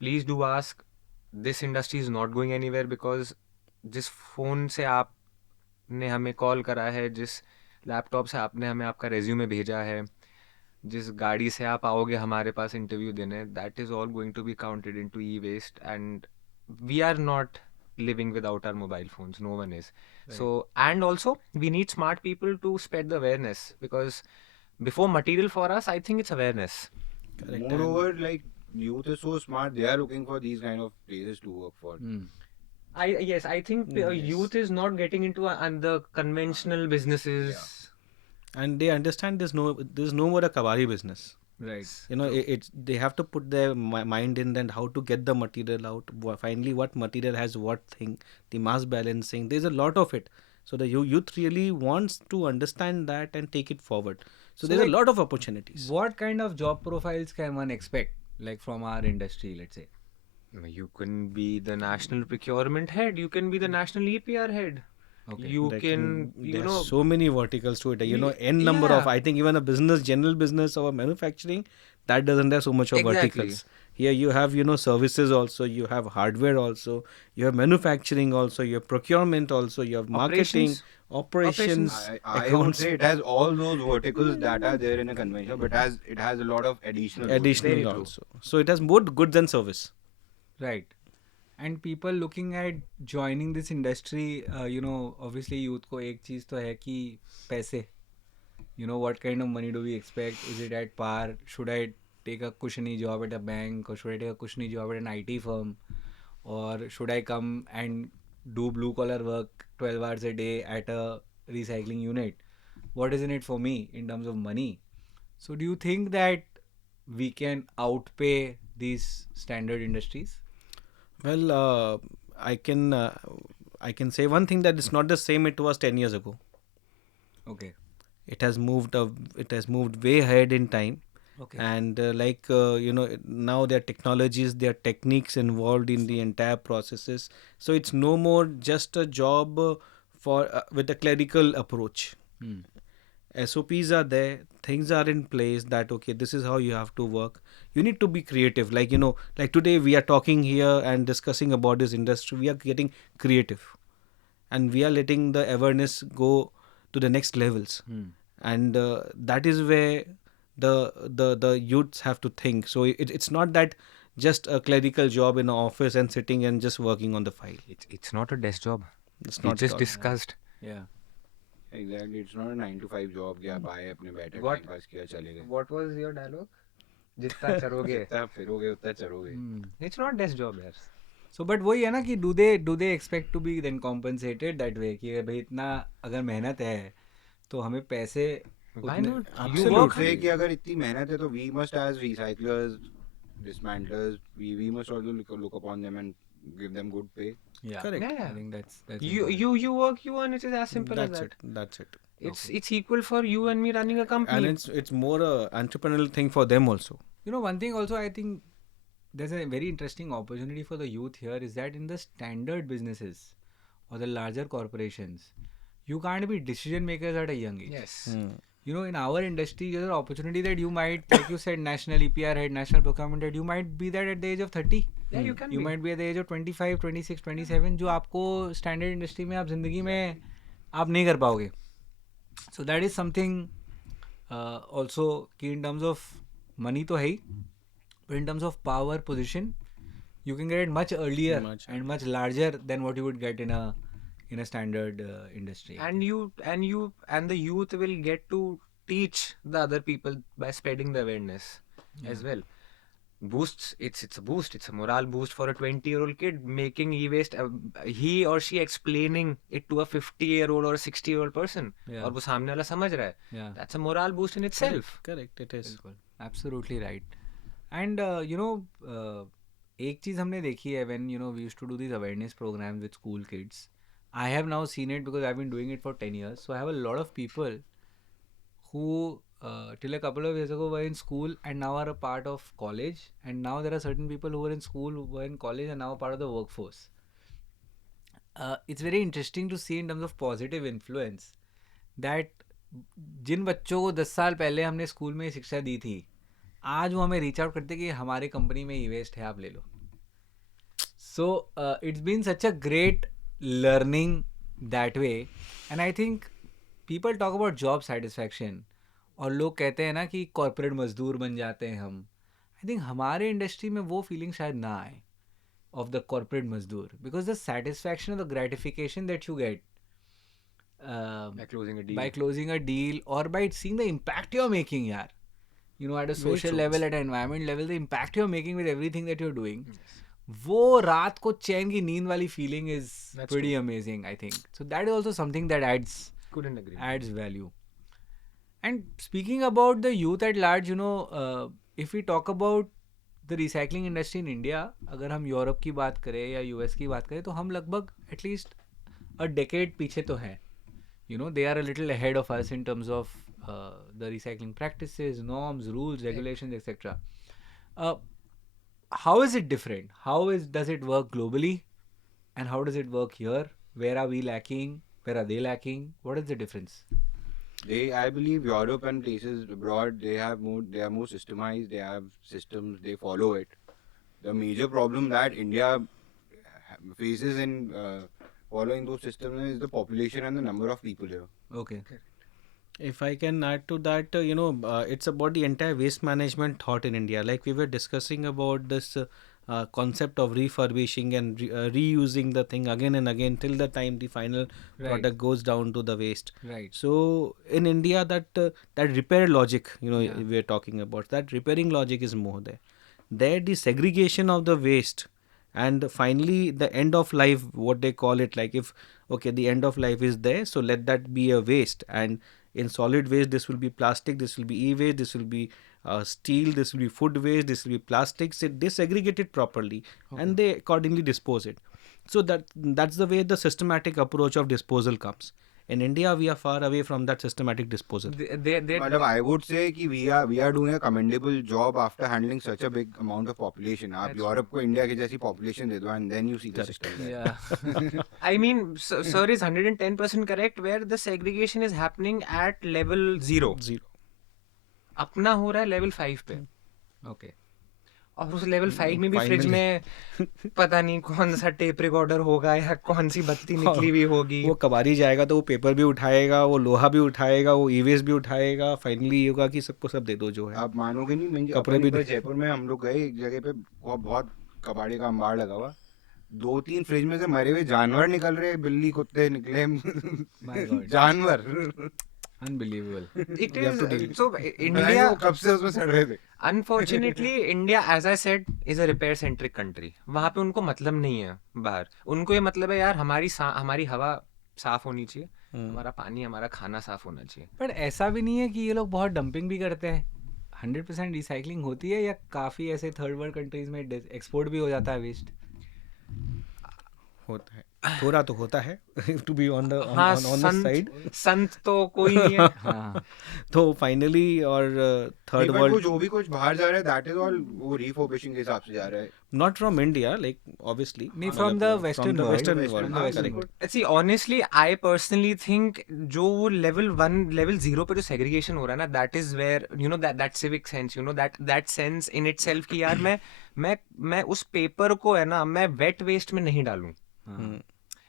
Please do ask. This industry is not going anywhere because जिस फोन से आपने हमें कॉल करा है, जिस लैपटॉप से आपने हमें आपका रेज्यूमे भेजा है, जिस गाड़ी से आप आओगे हमारे पास इंटरव्यू देने, that is all going to be counted into e waste. And we are not living without our mobile phones. No one is. So, and also we need smart people to spread the awareness, because before material for us, I think it's awareness. Correct. Moreover, like youth is so smart, they are looking for these kind of places to work for. I think Yes. youth is not getting into the conventional businesses. And they understand there's no more a kabari business. Right. You know, it's they have to put their mind in and how to get the material out. Finally, what material has what thing, the mass balancing. There's a lot of it. So the youth really wants to understand that and take it forward. So there's a like, lot of opportunities. What kind of job profiles can one expect, like from our industry, let's say? You can be the national procurement head. You can be the national EPR head. Okay. You Like, can, there's so many verticals to it. You know, Ye- n number of. yeah. I think even a business, general business or manufacturing, that doesn't have so much of Exactly. verticals. Here you have, you know, services also. You have hardware also. You have manufacturing also. You have procurement also. You have marketing, operations, I would accounts. say it has all those verticals that are there in a convention, but it has a lot of additional. Additional Very true. also. So it has both goods and service. Right. And people looking at joining this industry, you know, obviously youth को एक चीज़ तो है कि पैसे. You know, what kind of money do we expect? Is it at par? Should I take a cushiony job at a bank, or should I take a cushiony job at an IT firm? Or should I come and do blue collar work 12 hours a day at a recycling unit? What is in it for me in terms of money? So do you think that we can outpay these standard industries? Well, I can uh, I can say one thing, that it's not the same it was 10 years ago. Okay. It has moved it has moved way ahead in time. Okay. And now there are technologies, there are techniques involved in the entire processes, so it's no more just a job for with a clerical approach. Hmm. SOPs are there, things are in place, that okay, this is how you have to work. You need to be creative, like today we are talking here and discussing about this industry, we are getting creative, and we are letting the awareness go to the next levels. Hmm. And that is where the youths have to think. So it's not that just a clerical job in an office and sitting and just working on the file. It's not a desk job. It's We not just at all. discussed. Yeah. Exactly, it's not a 9 to 5 job कि आप आए अपने बैठे What- time pass किया चले गए. What was your dialogue? जितना चरोगे. जितना फिरोगे उतना चरोगे. Hmm. It's not desk job, यार. So, but वही है ना कि do they expect to be then compensated that way कि भाई इतना अगर मेहनत है तो हमें पैसे Why उतने- not? You Absolutely. work. say कि अगर इतनी मेहनत है तो we must as recyclers, dismantlers, we must also look upon them and give them good pay. Yeah. Correct. Yeah, I yeah. think that's You important. you work, you earn. It is as simple as That's that. it. That's it. It's equal for you and me running a company. And it's more a entrepreneurial thing for them also. You know, one thing also I think there's a very interesting opportunity for the youth here is that in the standard businesses or the larger corporations, you can't be decision makers at a young age. Yes. You know, in our industry, there's an opportunity that you might, like you said, national EPR head, national procurement head, you might be that at the age of 30. Yeah, you can You be. might be at the age of 25, 26, 27, जो आपको standard industry में आप जिंदगी में आप नहीं कर पाओगे. So that is something also कि in terms of money तो है ही, but in terms of power position, you can get it much earlier Much and much larger than what you would get in a standard industry. And the youth will get to teach the other people by spreading the awareness as well. Boosts, it's a boost, it's a morale boost for a 20-year-old kid making e-waste, he or she explaining it to a 50-year-old or a 60-year-old person. Yeah. और वो सामने वाला समझ रहा है. Yeah. That's a morale boost in itself. Correct, it is. बिल्कुल, absolutely right. And एक चीज़ हमने देखी है when we used to do these awareness programs with school kids. I have now seen it because I've been doing it for 10 years. So I have a lot of people who till a couple of years ago were in school and now are a part of college. And now there are certain people who were in school, who were in college and now are part of the workforce. It's very interesting to see in terms of positive influence that जिन बच्चों को 10 साल पहले हमने स्कूल में शिक्षा दी थी, आज वो हमें रीच आउट करते कि हमारे कंपनी में ई वेस्ट है, आप ले लो. So it's been such a great learning that way. And I think people talk about job satisfaction और लोग कहते हैं ना कि कॉर्पोरेट मजदूर बन जाते हैं हम. आई थिंक हमारे इंडस्ट्री में वो फीलिंग शायद ना आए ऑफ द कॉर्पोरेट मजदूर, बिकॉज द सेटिस्फैक्शन और the gratification that you get By closing a deal. by closing a deal or by seeing the impact you're making, yaar. At a Very social true. level, at an environment level, the impact you're making with everything that you're doing, वो रात को चैन की नींद वाली feeling is That's pretty amazing, I think. So that is also something that Couldn't agree. adds value. And speaking about the youth at large, if we talk about the recycling industry in India, अगर हम यूरोप की बात करें या यूएस की बात करें तो हम लगभग at least a decade पीछे तो हैं. They are a little ahead of us in terms of the recycling practices, norms, rules, regulations, etc. How is it different? Does it work globally? And how does it work here? Where are we lacking? Where are they lacking? What is the difference? I believe Europe and places abroad, they are more systemized, they have systems, they follow it. The major problem that India faces in following those systems is the population and the number of people here. Okay. If I can add to that, it's about the entire waste management thought in India. Like we were discussing about this concept of refurbishing and reusing the thing again and again till the time the final Right. product goes down to the waste. Right. So in India, that repair logic, Yeah. we are talking about, that repairing logic is more there. There, the segregation of the waste and finally the end of life, what they call it, like if the end of life is there, so let that be a waste. And in solid waste, this will be plastic, this will be e-waste, this will be steel, this will be food waste, this will be plastics. They segregate it properly and they accordingly dispose it. So that's the way the systematic approach of disposal comes. In India, we are far away from that systematic disposal. मतलब I would say कि we are doing a commendable job after handling such a big amount of population. आप यूरोप को इंडिया की जैसी population दे दो and then you see the system there. Yeah. I mean, sir is 110% correct where the segregation is happening at level 0. अपना हो रहा है level 5 पे. Okay. और उस लेवल 5 में भी फ्रिज Finally. में पता नहीं कौन सा टेप रिकॉर्डर होगा या कौन सी बत्ती निकली हुई होगी. वो कबाड़ी जाएगा तो वो पेपर भी उठाएगा, वो लोहा भी उठाएगा, वो ई-वेस्ट भी उठाएगा. फाइनली ये होगा कि सबको सब दे दो जो है. आप मानोगे नहीं, मैं कपड़े भी अपने जयपुर में हम लोग गए एक जगह पे, बहुत कबाड़ी का अंबार लगा हुआ, 2-3 फ्रिज में से मरे हुए जानवर निकल रहे, बिल्ली कुत्ते निकले. My God. जानवर. Unbelievable. It You have to is deal. so वो India. कब से उसमें सड़ रहे थे. Unfortunately, India, as I said, is a repair centric country. वहाँ पे उनको मतलब नहीं है बाहर. उनको ये मतलब है यार हमारी हवा साफ होनी चाहिए, हमारा पानी, हमारा खाना साफ होना चाहिए. बट ऐसा भी नहीं है कि ये लोग बहुत डंपिंग भी करते हैं. 100% रिसाइकलिंग होती है या काफ़ी ऐसे थर्ड वर्ल्ड कंट्रीज में एक्सपोर्ट भी हो जाता है वेस्ट? होता है, थोड़ा तो होता है. टू बी ऑन द हाँ, साइड. संत तो कोई नहीं है. हाँ. तो फाइनली और थर्ड वो वर्ल्ड, जो भी कुछ बाहर जा रहा है, दैट इज ऑल वो रिफर्बिशिंग के हिसाब से जा रहा है. Not from India, like obviously नहीं, from the Western world. Western From world. the Western world. See, honestly, I personally think जो वो level 1, level 0 पे जो segregation हो रहा है ना, that is where, you know, that civic sense, you know, that sense in itself कि यार मैं उस पेपर को है ना, मैं wet waste में नहीं डालूं.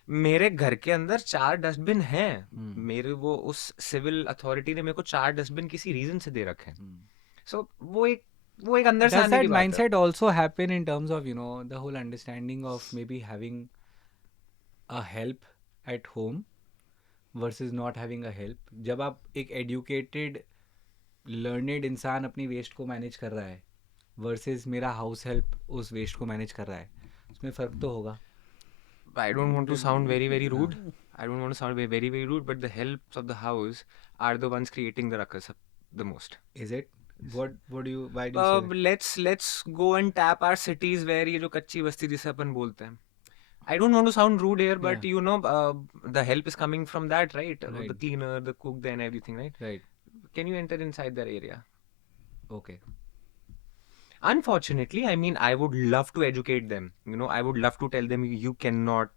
मेरे घर के अंदर 4 डस्टबिन हैं. मेरे वो उस सिविल अथॉरिटी ने मेरे को 4 डस्टबिन किसी रीजन से दे रखे हैं. सो वो एक अंदर से Does आने that की बात है. mindset also happen in terms of, you know, the whole understanding of maybe having a help at home versus not having a help? जब आप एक educated, learned इंसान अपनी वेस्ट को मैनेज कर रहा है versus मेरा हाउस हेल्प उस वेस्ट को मैनेज कर रहा है, उसमें फ़र्क तो होगा. I don't want to sound very, very rude. I don't want to sound very, very rude, but the helps of the house are the ones creating the ruckus the most. Is it? What do you, why do you say that? Let's go and tap our cities where ये जो कच्ची बस्ती जिसे अपन बोलते हैं. I don't want to sound rude here, but you know, the help is coming from that, right? Right. The cleaner, the cook, and everything, right? Right. Can you enter inside their area? Okay. Unfortunately, I mean, I would love to educate them. You know, I would love to tell them you cannot,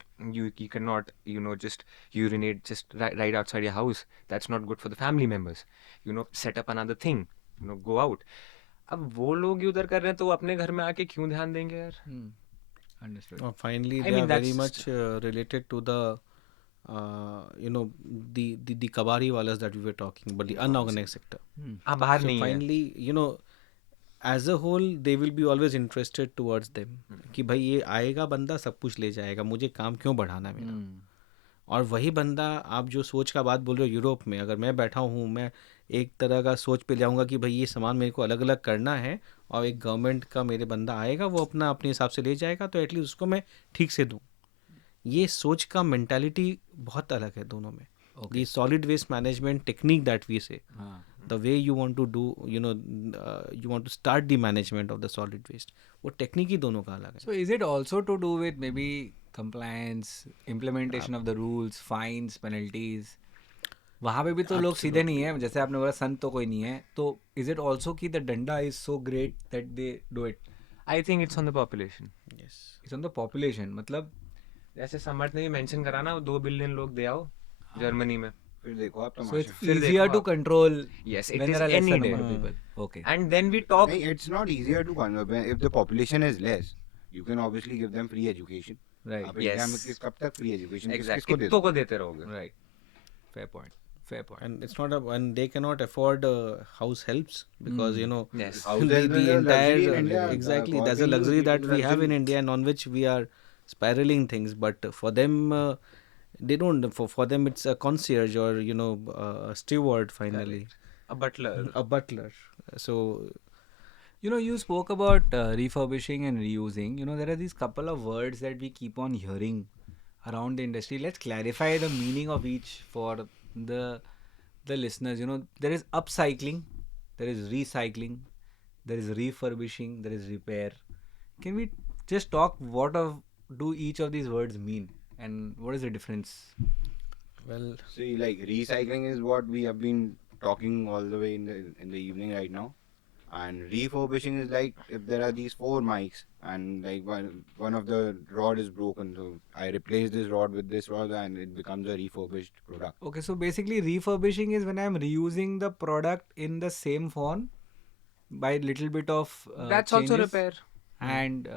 you know, just urinate just right outside your house. That's not good for the family members. You know, set up another thing. You know, go out. अब वो लोग ही उधर कर रहे हैं तो वो अपने घर में आके क्यों ध्यान देंगे यार? Understood. Finally, I they mean, are very that's- much related to the you know, the kabari walas that we were talking, but the unorganized sector. हाँ, बाहर So नहीं है. finally, you know, as a whole, they will be always interested towards them. कि भाई ये आएगा बंदा सब कुछ ले जाएगा, मुझे काम क्यों बढ़ाना मेरा. और वही बंदा, आप जो सोच का बात बोल रहे हो, यूरोप में अगर मैं बैठा हूँ, मैं एक तरह का सोच पे जाऊँगा कि भाई ये सामान मेरे को अलग अलग करना है, और एक गवर्नमेंट का मेरे बंदा आएगा, वो अपने हिसाब से ले जाएगा, तो एटलीस्ट उसको मैं ठीक से दूँ. ये सोच का मेंटालिटी बहुत अलग है दोनों में. The solid waste management technique that we say, the way you want to do, you know, you want to start the management of the solid waste, वो टेक्निक ही दोनों का अलग है. So is it also to do with maybe compliance, implementation of the rules, fines, penalties? वहाँ पे भी तो लोग सीधे नहीं है, जैसे आपने बोला संत तो कोई नहीं है, तो is it also कि the डंडा is so great that they do it? I think it's on the population. Yes. It's on the population. मतलब जैसे समर्थ ने भी मेंशन करा ना, 2 बिलियन लोग दे आओ जर्मनी में. फिर देखो आप so तमाशा. it's फिर easier देखो to आप. control Yes, it when is there are any lesser day. number of people. Okay. And then we talk. नहीं, it's not easier to conserve. If the population is less, you can obviously give them free education. Right. आप इंडिया में Yes. कब तक free education Exactly. किसको दे कितनों दो? को देते रहोगे? Right. Fair point. Fair point. And it's not and they cannot afford house helps because you know Yes. House the help is a luxury entire in India. exactly For that's a the luxury that we have luxury. in India and on which we are spiraling things, but for them they don't, for them it's a concierge or you know a steward finally. A butler. A butler. So You know, you spoke about refurbishing and reusing. You know, there are these couple of words that we keep on hearing around the industry. Let's clarify the meaning of each for the listeners. You know, there is upcycling, there is recycling, there is refurbishing, there is repair. Can we just talk do each of these words mean and what is the difference? Well, See, like recycling is what we have been talking all the way in the evening right now, and refurbishing is like if there are these 4 mics and like one of the rod is broken, so I replace this rod with this rod and it becomes a refurbished product. Okay, so basically refurbishing is when I'm reusing the product in the same form by little bit of That's also changes. repair. And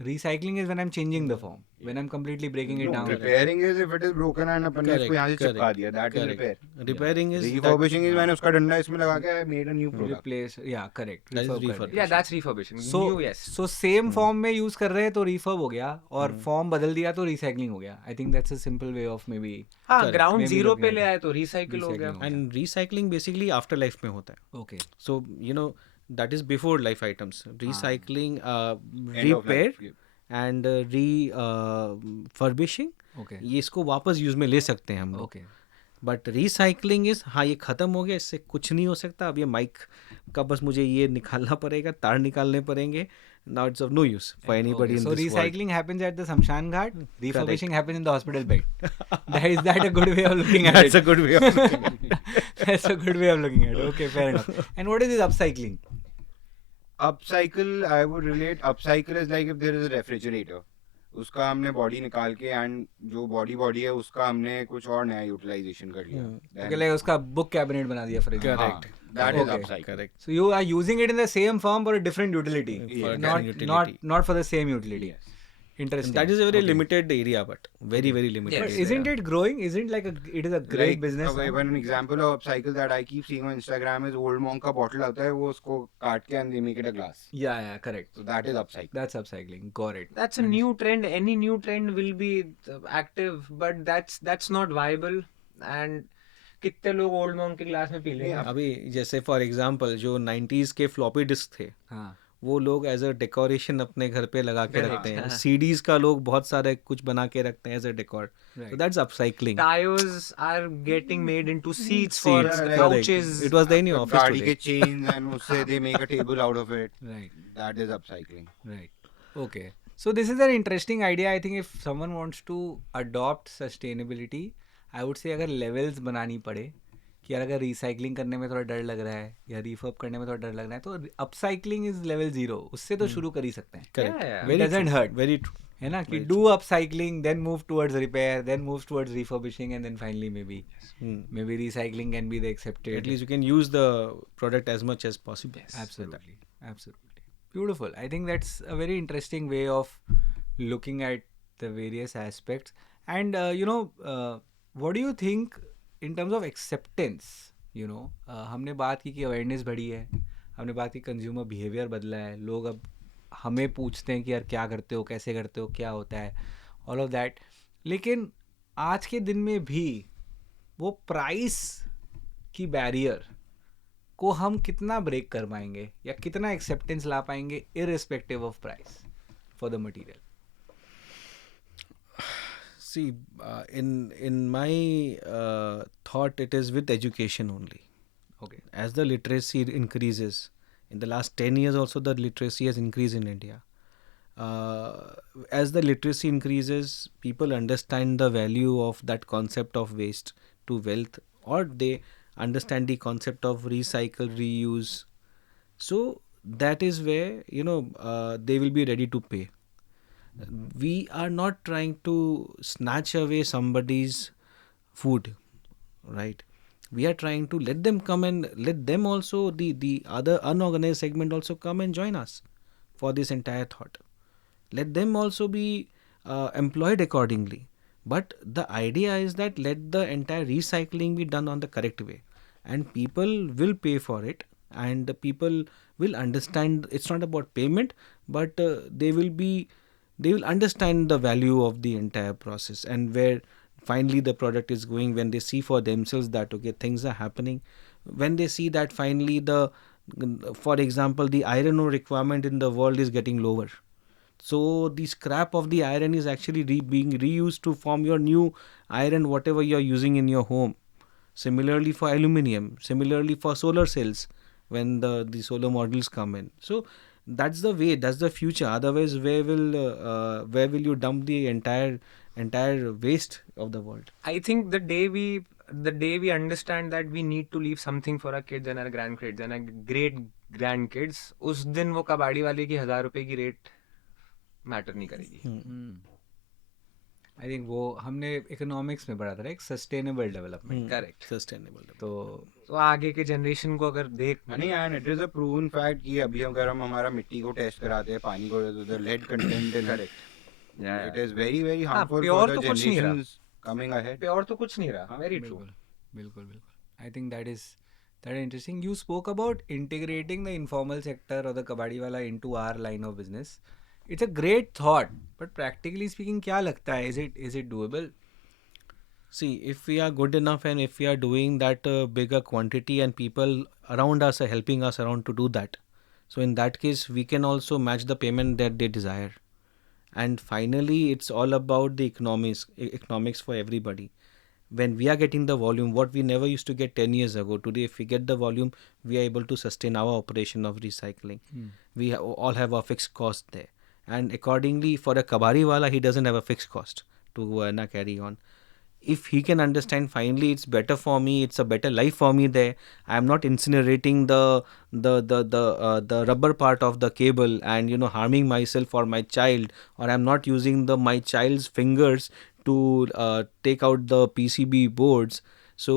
recycling is when I'm changing the form, when I'm completely breaking it No, down. repairing is if it is broken and अपन ने इसको यहाँ से चिपका दिया, that is repair. repairing is Refurbishing is मैंने उसका डंडा इसमें लगा के I made a new product. Replace, yeah, correct. That is Refurb कर refurb. दिया. Yeah, that's refurbishing. So, New, yes. so same form में use कर रहे हैं तो refurb हो गया और form बदल दिया तो recycling हो गया. I think that's a simple way of maybe हाँ, Correct. ground Maybe zero looking पे at ले it. आए तो recycle हो गया. Recycling. and recycling basically after life में होता है. okay. So you know that is before life items. Recycling, End of repair life. and refurbishing. Okay. ये इसको वापस यूज में ले सकते हैं हम लोग. Okay. बट रिसाइकलिंग इज हाँ ये ख़त्म हो गया, इससे कुछ नहीं हो सकता. अब ये माइक का बस मुझे ये निकालना पड़ेगा, तार निकालने पड़ेंगे. Now it's of no use for anybody in So this recycling happens at the Shamshan Ghat, refurbishing happens in the hospital bed. Is that a good way of looking at That's it? a good way of looking at it. That's a good way of looking at it. Okay, fair enough. And what is this upcycling? Upcycle, I would relate. Upcycle is like if there is a refrigerator. उसका हमने बॉडी निकाल के एंड जो बॉडी है उसका हमने कुछ और नया यूटिलाइजेशन कर लिया. Okay, like उसका book cabinet बना दिया for example. Correct. That is Okay. upcycle. Correct. So you are using it in the same form for a different utility, For a not different utility. not for the same utility. Yes. Interesting. That is a very Okay. limited area, but very limited. But Yes. area. isn't it growing? Isn't it is a great Like, business? One example of upcycle that I keep seeing on Instagram is old monk का bottle आता है, वो उसको काट के and they make it a glass. Yeah, correct. So that is upcycle. That's upcycling. Got it. That's a new trend. Any new trend will be active, but that's not viable. And कितने लोग old monk के ग्लास में पी लेंगे? अभी जैसे for example जो 90s के floppy disk थे, हाँ. वो लोग एज अ डेकोरेशन अपने घर पे लगा के Correct. रखते हैं. हाँ. सीडीज का लोग बहुत सारे कुछ बना के रखते हैं as a decor. Right. So that's upcycling. Tires are getting made into seats for Seats, correct. couches. It was there in your office गाड़ी के today. chains and उससे they make a table out of it. Right. That is upcycling. Right. Okay. So this is an interesting idea. I think if someone wants to adopt sustainability, I would say अगर levels बनानी पड़े कि यार अगर रिसाइकलिंग करने में थोड़ा डर लग रहा है या रिफर्ब करने में थोड़ा डर लग रहा है तो अपसाइकलिंग इज लेवल 0. उससे तो शुरू कर ही सकते हैं. Correct. Yeah, Very doesn't true. hurt. Very true. है ना कि Very do upcycling, then move towards repair, then move towards refurbishing, and then finally maybe recycling can be the accepted. At least you can use the product as much as possible. Absolutely. Beautiful. I think that's a very interesting way of looking at the various aspects. And what do you think in terms of acceptance? हमने बात की कि अवेयरनेस बढ़ी है, हमने बात की consumer behaviour बदला है, लोग अब हमें पूछते हैं कि यार क्या करते हो, कैसे करते हो, क्या होता है, ऑल ऑफ दैट. लेकिन आज के दिन में भी वो प्राइस की बैरियर को हम कितना ब्रेक कर पाएंगे या कितना एक्सेप्टेंस ला पाएंगे irrespective of price for the material? See, in my thought, it is with education only. Okay. As the literacy increases, in the last 10 years also the literacy has increased in India. As the literacy increases, people understand the value of that concept of waste to wealth, or they understand the concept of recycle, reuse. So that is where they will be ready to pay. We are not trying to snatch away somebody's food, right? We are trying to let them come and let them also, the other unorganized segment also come and join us for this entire thought. Let them also be employed accordingly. But the idea is that let the entire recycling be done on the correct way, and people will pay for it, and the people will understand. It's not about payment, but they will understand the value of the entire process and where finally the product is going. When they see for themselves that okay, things are happening, when they see that finally for example, the iron ore requirement in the world is getting lower, so the scrap of the iron is actually being reused to form your new iron, whatever you're using in your home. Similarly for aluminium, similarly for solar cells, when the solo models come in. So that's the way, that's the future. Otherwise, where will you dump the entire waste of the world? I think the day we understand that we need to leave something for our kids and our grandkids and our great grandkids, उस दिन वो कबाड़ी वाले की 1000 रुपए की rate matter नहीं करेगी. आई थिंक वो हमने इकोनॉमिक्स में पढ़ा था एक सस्टेनेबल डेवलपमेंट. करेक्ट. Sustainable. तो आगे के जनरेशन को अगर देख नहीं and it is a proven fact कि अभी अगर हम हमारा मिट्टी को टेस्ट कराते हैं, पानी को, the lead content in it is very very harmful pure for तो द कुछ नहीं रहा. Generations coming ahead. प्योर तो कुछ नहीं रहा. Very true. बिल्कुल बिल्कुल. आई think that is interesting. You spoke about integrating the informal sector or the kabadi wala into our line of business. It's a great thought, but practically speaking, क्या लगता है? Is it doable? See, if we are good enough and if we are doing that bigger quantity and people around us are helping us around to do that, so in that case we can also match the payment that they desire. And finally, it's all about the economics for everybody. When we are getting the volume, what we never used to get 10 years ago, today if we get the volume, we are able to sustain our operation of recycling. We all have a fixed cost there, and accordingly for a kabari wala, he doesn't have a fixed cost to carry on. If he can understand, finally it's better for me, it's a better life for me there. I am not incinerating the rubber part of the cable and harming myself or my child, or I'm not using my child's fingers to take out the PCB boards. So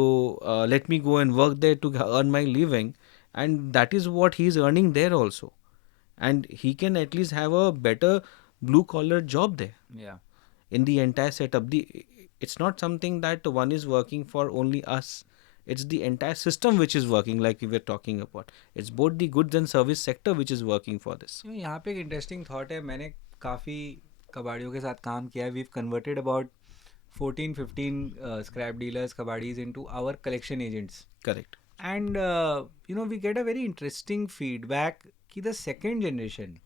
let me go and work there to earn my living, and that is what he's earning there also, and he can at least have a better blue collar job there. Yeah. In the entire setup, it's not something that one is working for only us. It's the entire system which is working, like we were talking about. It's both the goods and service sector which is working for this. यहाँ पे एक interesting thought है. मैंने काफ़ी कबाड़ियों के साथ काम किया है. We've converted about 14-15 scrap dealers कबाड़ीज into our collection agents. Correct. And we get a very interesting feedback कि the second generation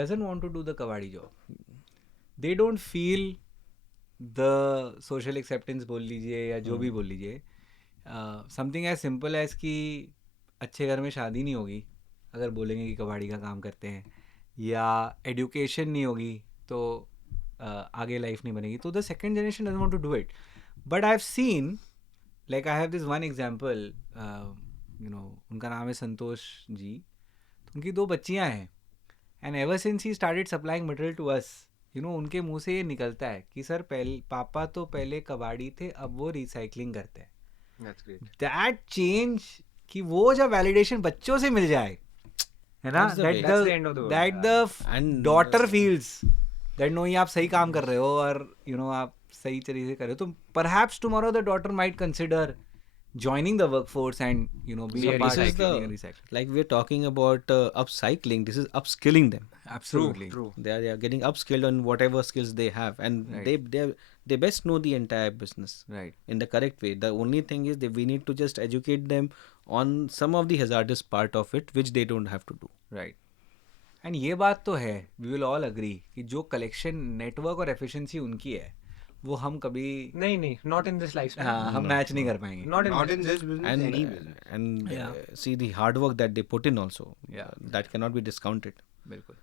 doesn't want to do the kabadi job. They don't feel the social acceptance बोल लीजिए या जो भी बोल लीजिए. Something as simple as कि अच्छे घर में शादी नहीं होगी अगर बोलेंगे कि कबाड़ी का काम करते हैं, या एजुकेशन नहीं होगी तो आगे लाइफ नहीं बनेगी. तो the second generation doesn't want to do it. But I have seen, like I have this one example, उनका नाम है संतोष जी. उनकी 2 बच्चियां हैं, and ever since he started supplying material to us, उनके मुंह से ये निकलता है कि सर पापा तो पहले कबाड़ी थे, अब वो रिसाइकलिंग करते हैं. That's great. दैट चेंज, कि वो जब वैलिडेशन बच्चों से मिल जाए, है ना, That's the way. That's the end of the world. That the And daughter feels that no, ये आप सही काम कर रहे हो और आप सही तरीके से कर रहे हो, तो perhaps tomorrow the daughter might consider joining the workforce and being a So part this is of recycling. like we're talking about upcycling. This is upskilling them. Absolutely. True. They are getting upskilled on whatever skills they have, and Right. they best know the entire business Right. in the correct way. The only thing is that we need to just educate them on some of the hazardous part of it, which they don't have to do. Right. And ये बात तो है, we will all agree कि जो collection network और efficiency उनकी है, वो हम कभी नहीं, not in this lifespan. हाँ, हम मैच नहीं कर पाएंगे. Not Not in in this business, And any business. Yeah. see the hard work that they put in also. Yeah. That cannot be discounted. बिल्कुल.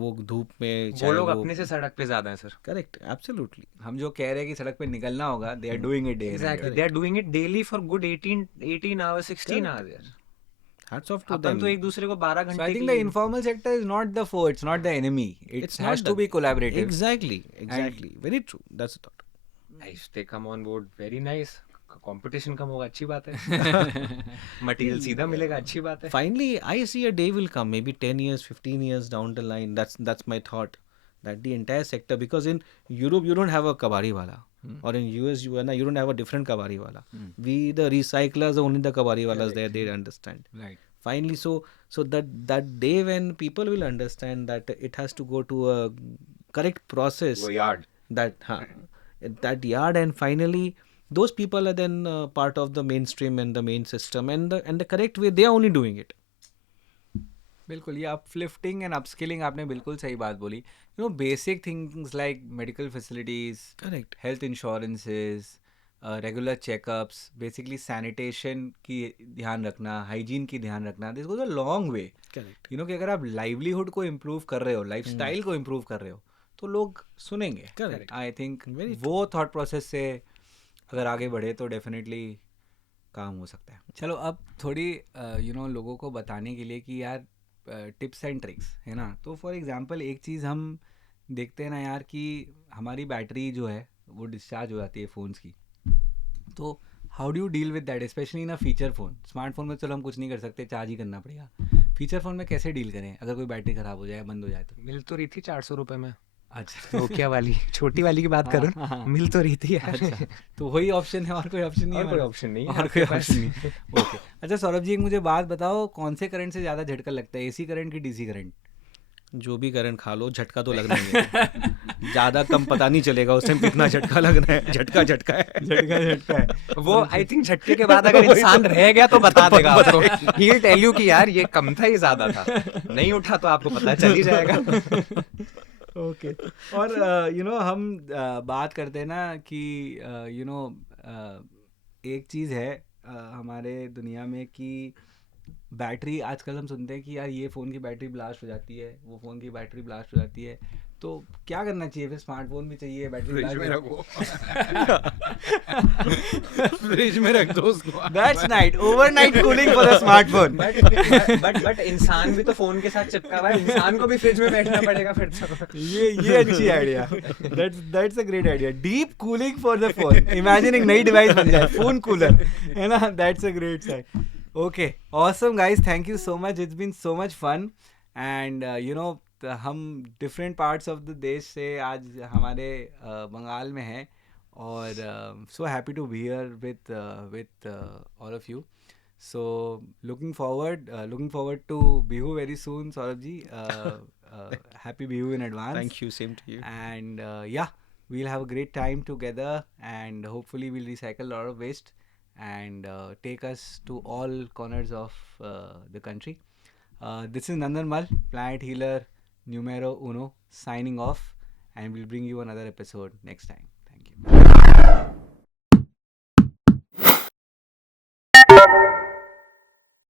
वो धूप में वो चाहे लोग वो- अपने से सड़क पे ज्यादा हैं, सर. Correct, absolutely. हम जो कह रहे हैं कि सड़क पे निकलना होगा, they are doing it day in and Exactly. day They are doing it daily for good 18 hours, 16 hours. यार. Hats off to अपन them. तो एक दूसरे को 12 out. घंटे So I think के the लिए- informal sector is not the foe, it's not the enemy. It It's has not to the- be collaborative. Exactly. Very true. That's the thought. If they come on board, very nice. Competition कम होगा, अच्छी बात है. मटेरियल सीधा मिलेगा, अच्छी बात है. Finally, I see a day will come, maybe 10 years, 15 years down the line. That's my thought. That the entire sector, because in Europe you don't have a kabari wala, or in US you don't have a different kabari wala. We the recyclers are only the kabari walas there. They understand. Right. Finally, so that day when people will understand that it has to go to a correct process. Go yard. That yard, and finally those people are then part of the mainstream and the main system, and the correct way they are only doing it. बिल्कुल, ये uplifting and upskilling आपने बिल्कुल सही बात बोली. Basic things like medical facilities, Correct. health insurances, regular checkups, basically sanitation की ध्यान रखना, हाइजीन की ध्यान रखना, this goes a long way. Correct. कि अगर आप लाइवलीहुड को इम्प्रूव कर रहे हो, लाइफस्टाइल को इम्प्रूव कर रहे हो, तो लोग सुनेंगे. Correct. आई थिंक Very वो थॉट प्रोसेस से अगर आगे बढ़े तो डेफिनेटली काम हो सकता है. चलो अब थोड़ी लोगों को बताने के लिए कि यार टिप्स एंड ट्रिक्स है ना. तो फॉर एग्जांपल एक चीज़ हम देखते हैं ना यार कि हमारी बैटरी जो है वो डिस्चार्ज हो जाती है फ़ोन्स की. तो how do you deal with that, specially in a feature phone. Smartphone में चलो हम कुछ नहीं कर सकते, चार्ज ही करना पड़ेगा. फीचर फ़ोन में कैसे डील करें अगर कोई बैटरी ख़राब हो जाए, बंद हो जाए तो. मिल तो रही थी 400 रुपए में, अच्छा. नोकिया वाली, छोटी वाली की बात करूँ. हाँ, हाँ. मिल तो रही थी यार. अच्छा, तो वही ऑप्शन है और कोई ऑप्शन नहीं है और कोई हमारे ऑप्शन नहीं है और आपके कोई पास. ऑप्शन नहीं. ओके. अच्छा सौरभ जी, एक मुझे बात बताओ, कौन से करंट से ज़्यादा झटका लगता है, एसी करंट की डीसी करंट? जो भी करंट खा लो झटका तो लगना ही है. ज़्यादा कम पता नहीं चलेगा उस टाइम कितना झटका लगना है. झटका झटका है. झटका झटका है. वो आई थिंक झटके के बाद अगर इंसान रह गया तो बता देगा आपको. ही विल टेल यू कि यार ये कम था, ये ज्यादा था. नहीं उठा तो आपको पता चल ही जाएगा. ओके. और हम बात करते हैं ना कि एक चीज़ है हमारे दुनिया में कि बैटरी, आजकल हम सुनते हैं कि यार ये फ़ोन की बैटरी ब्लास्ट हो जाती है, वो फ़ोन की बैटरी ब्लास्ट हो जाती है. तो क्या करना चाहिए फिर? स्मार्टफोन भी चाहिए, बैटरी फ्रिज ब्लास्ट में भी- रखो. फ्रिज में रख दो उसको. That's night. Overnight cooling for the smartphone. But इंसान भी तो फोन के साथ चिपका हुआ है. इंसान को भी फ्रिज में बैठना पड़ेगा फिर तो. ये अच्छी idea. That's a great idea. Deep cooling for the phone. Imagine एक नई डिवाइस बन जाए, फोन कूलर, है ना. That's a great sign. Okay, awesome guys. Thank you so much. It's been so much fun. And हम डिफरेंट पार्ट्स ऑफ द देश से आज हमारे बंगाल में हैं और so happy to be here with all of you. So looking forward to Bihu very soon, Saurabh ji. Happy Bihu in advance. Thank you. Same to you. And yeah, we'll have a great time together, and hopefully we'll recycle a lot of waste and take us to all corners of the country. This is Nandan Mal, Planet Healer numero uno, signing off, and we'll bring you another episode next time. Thank you.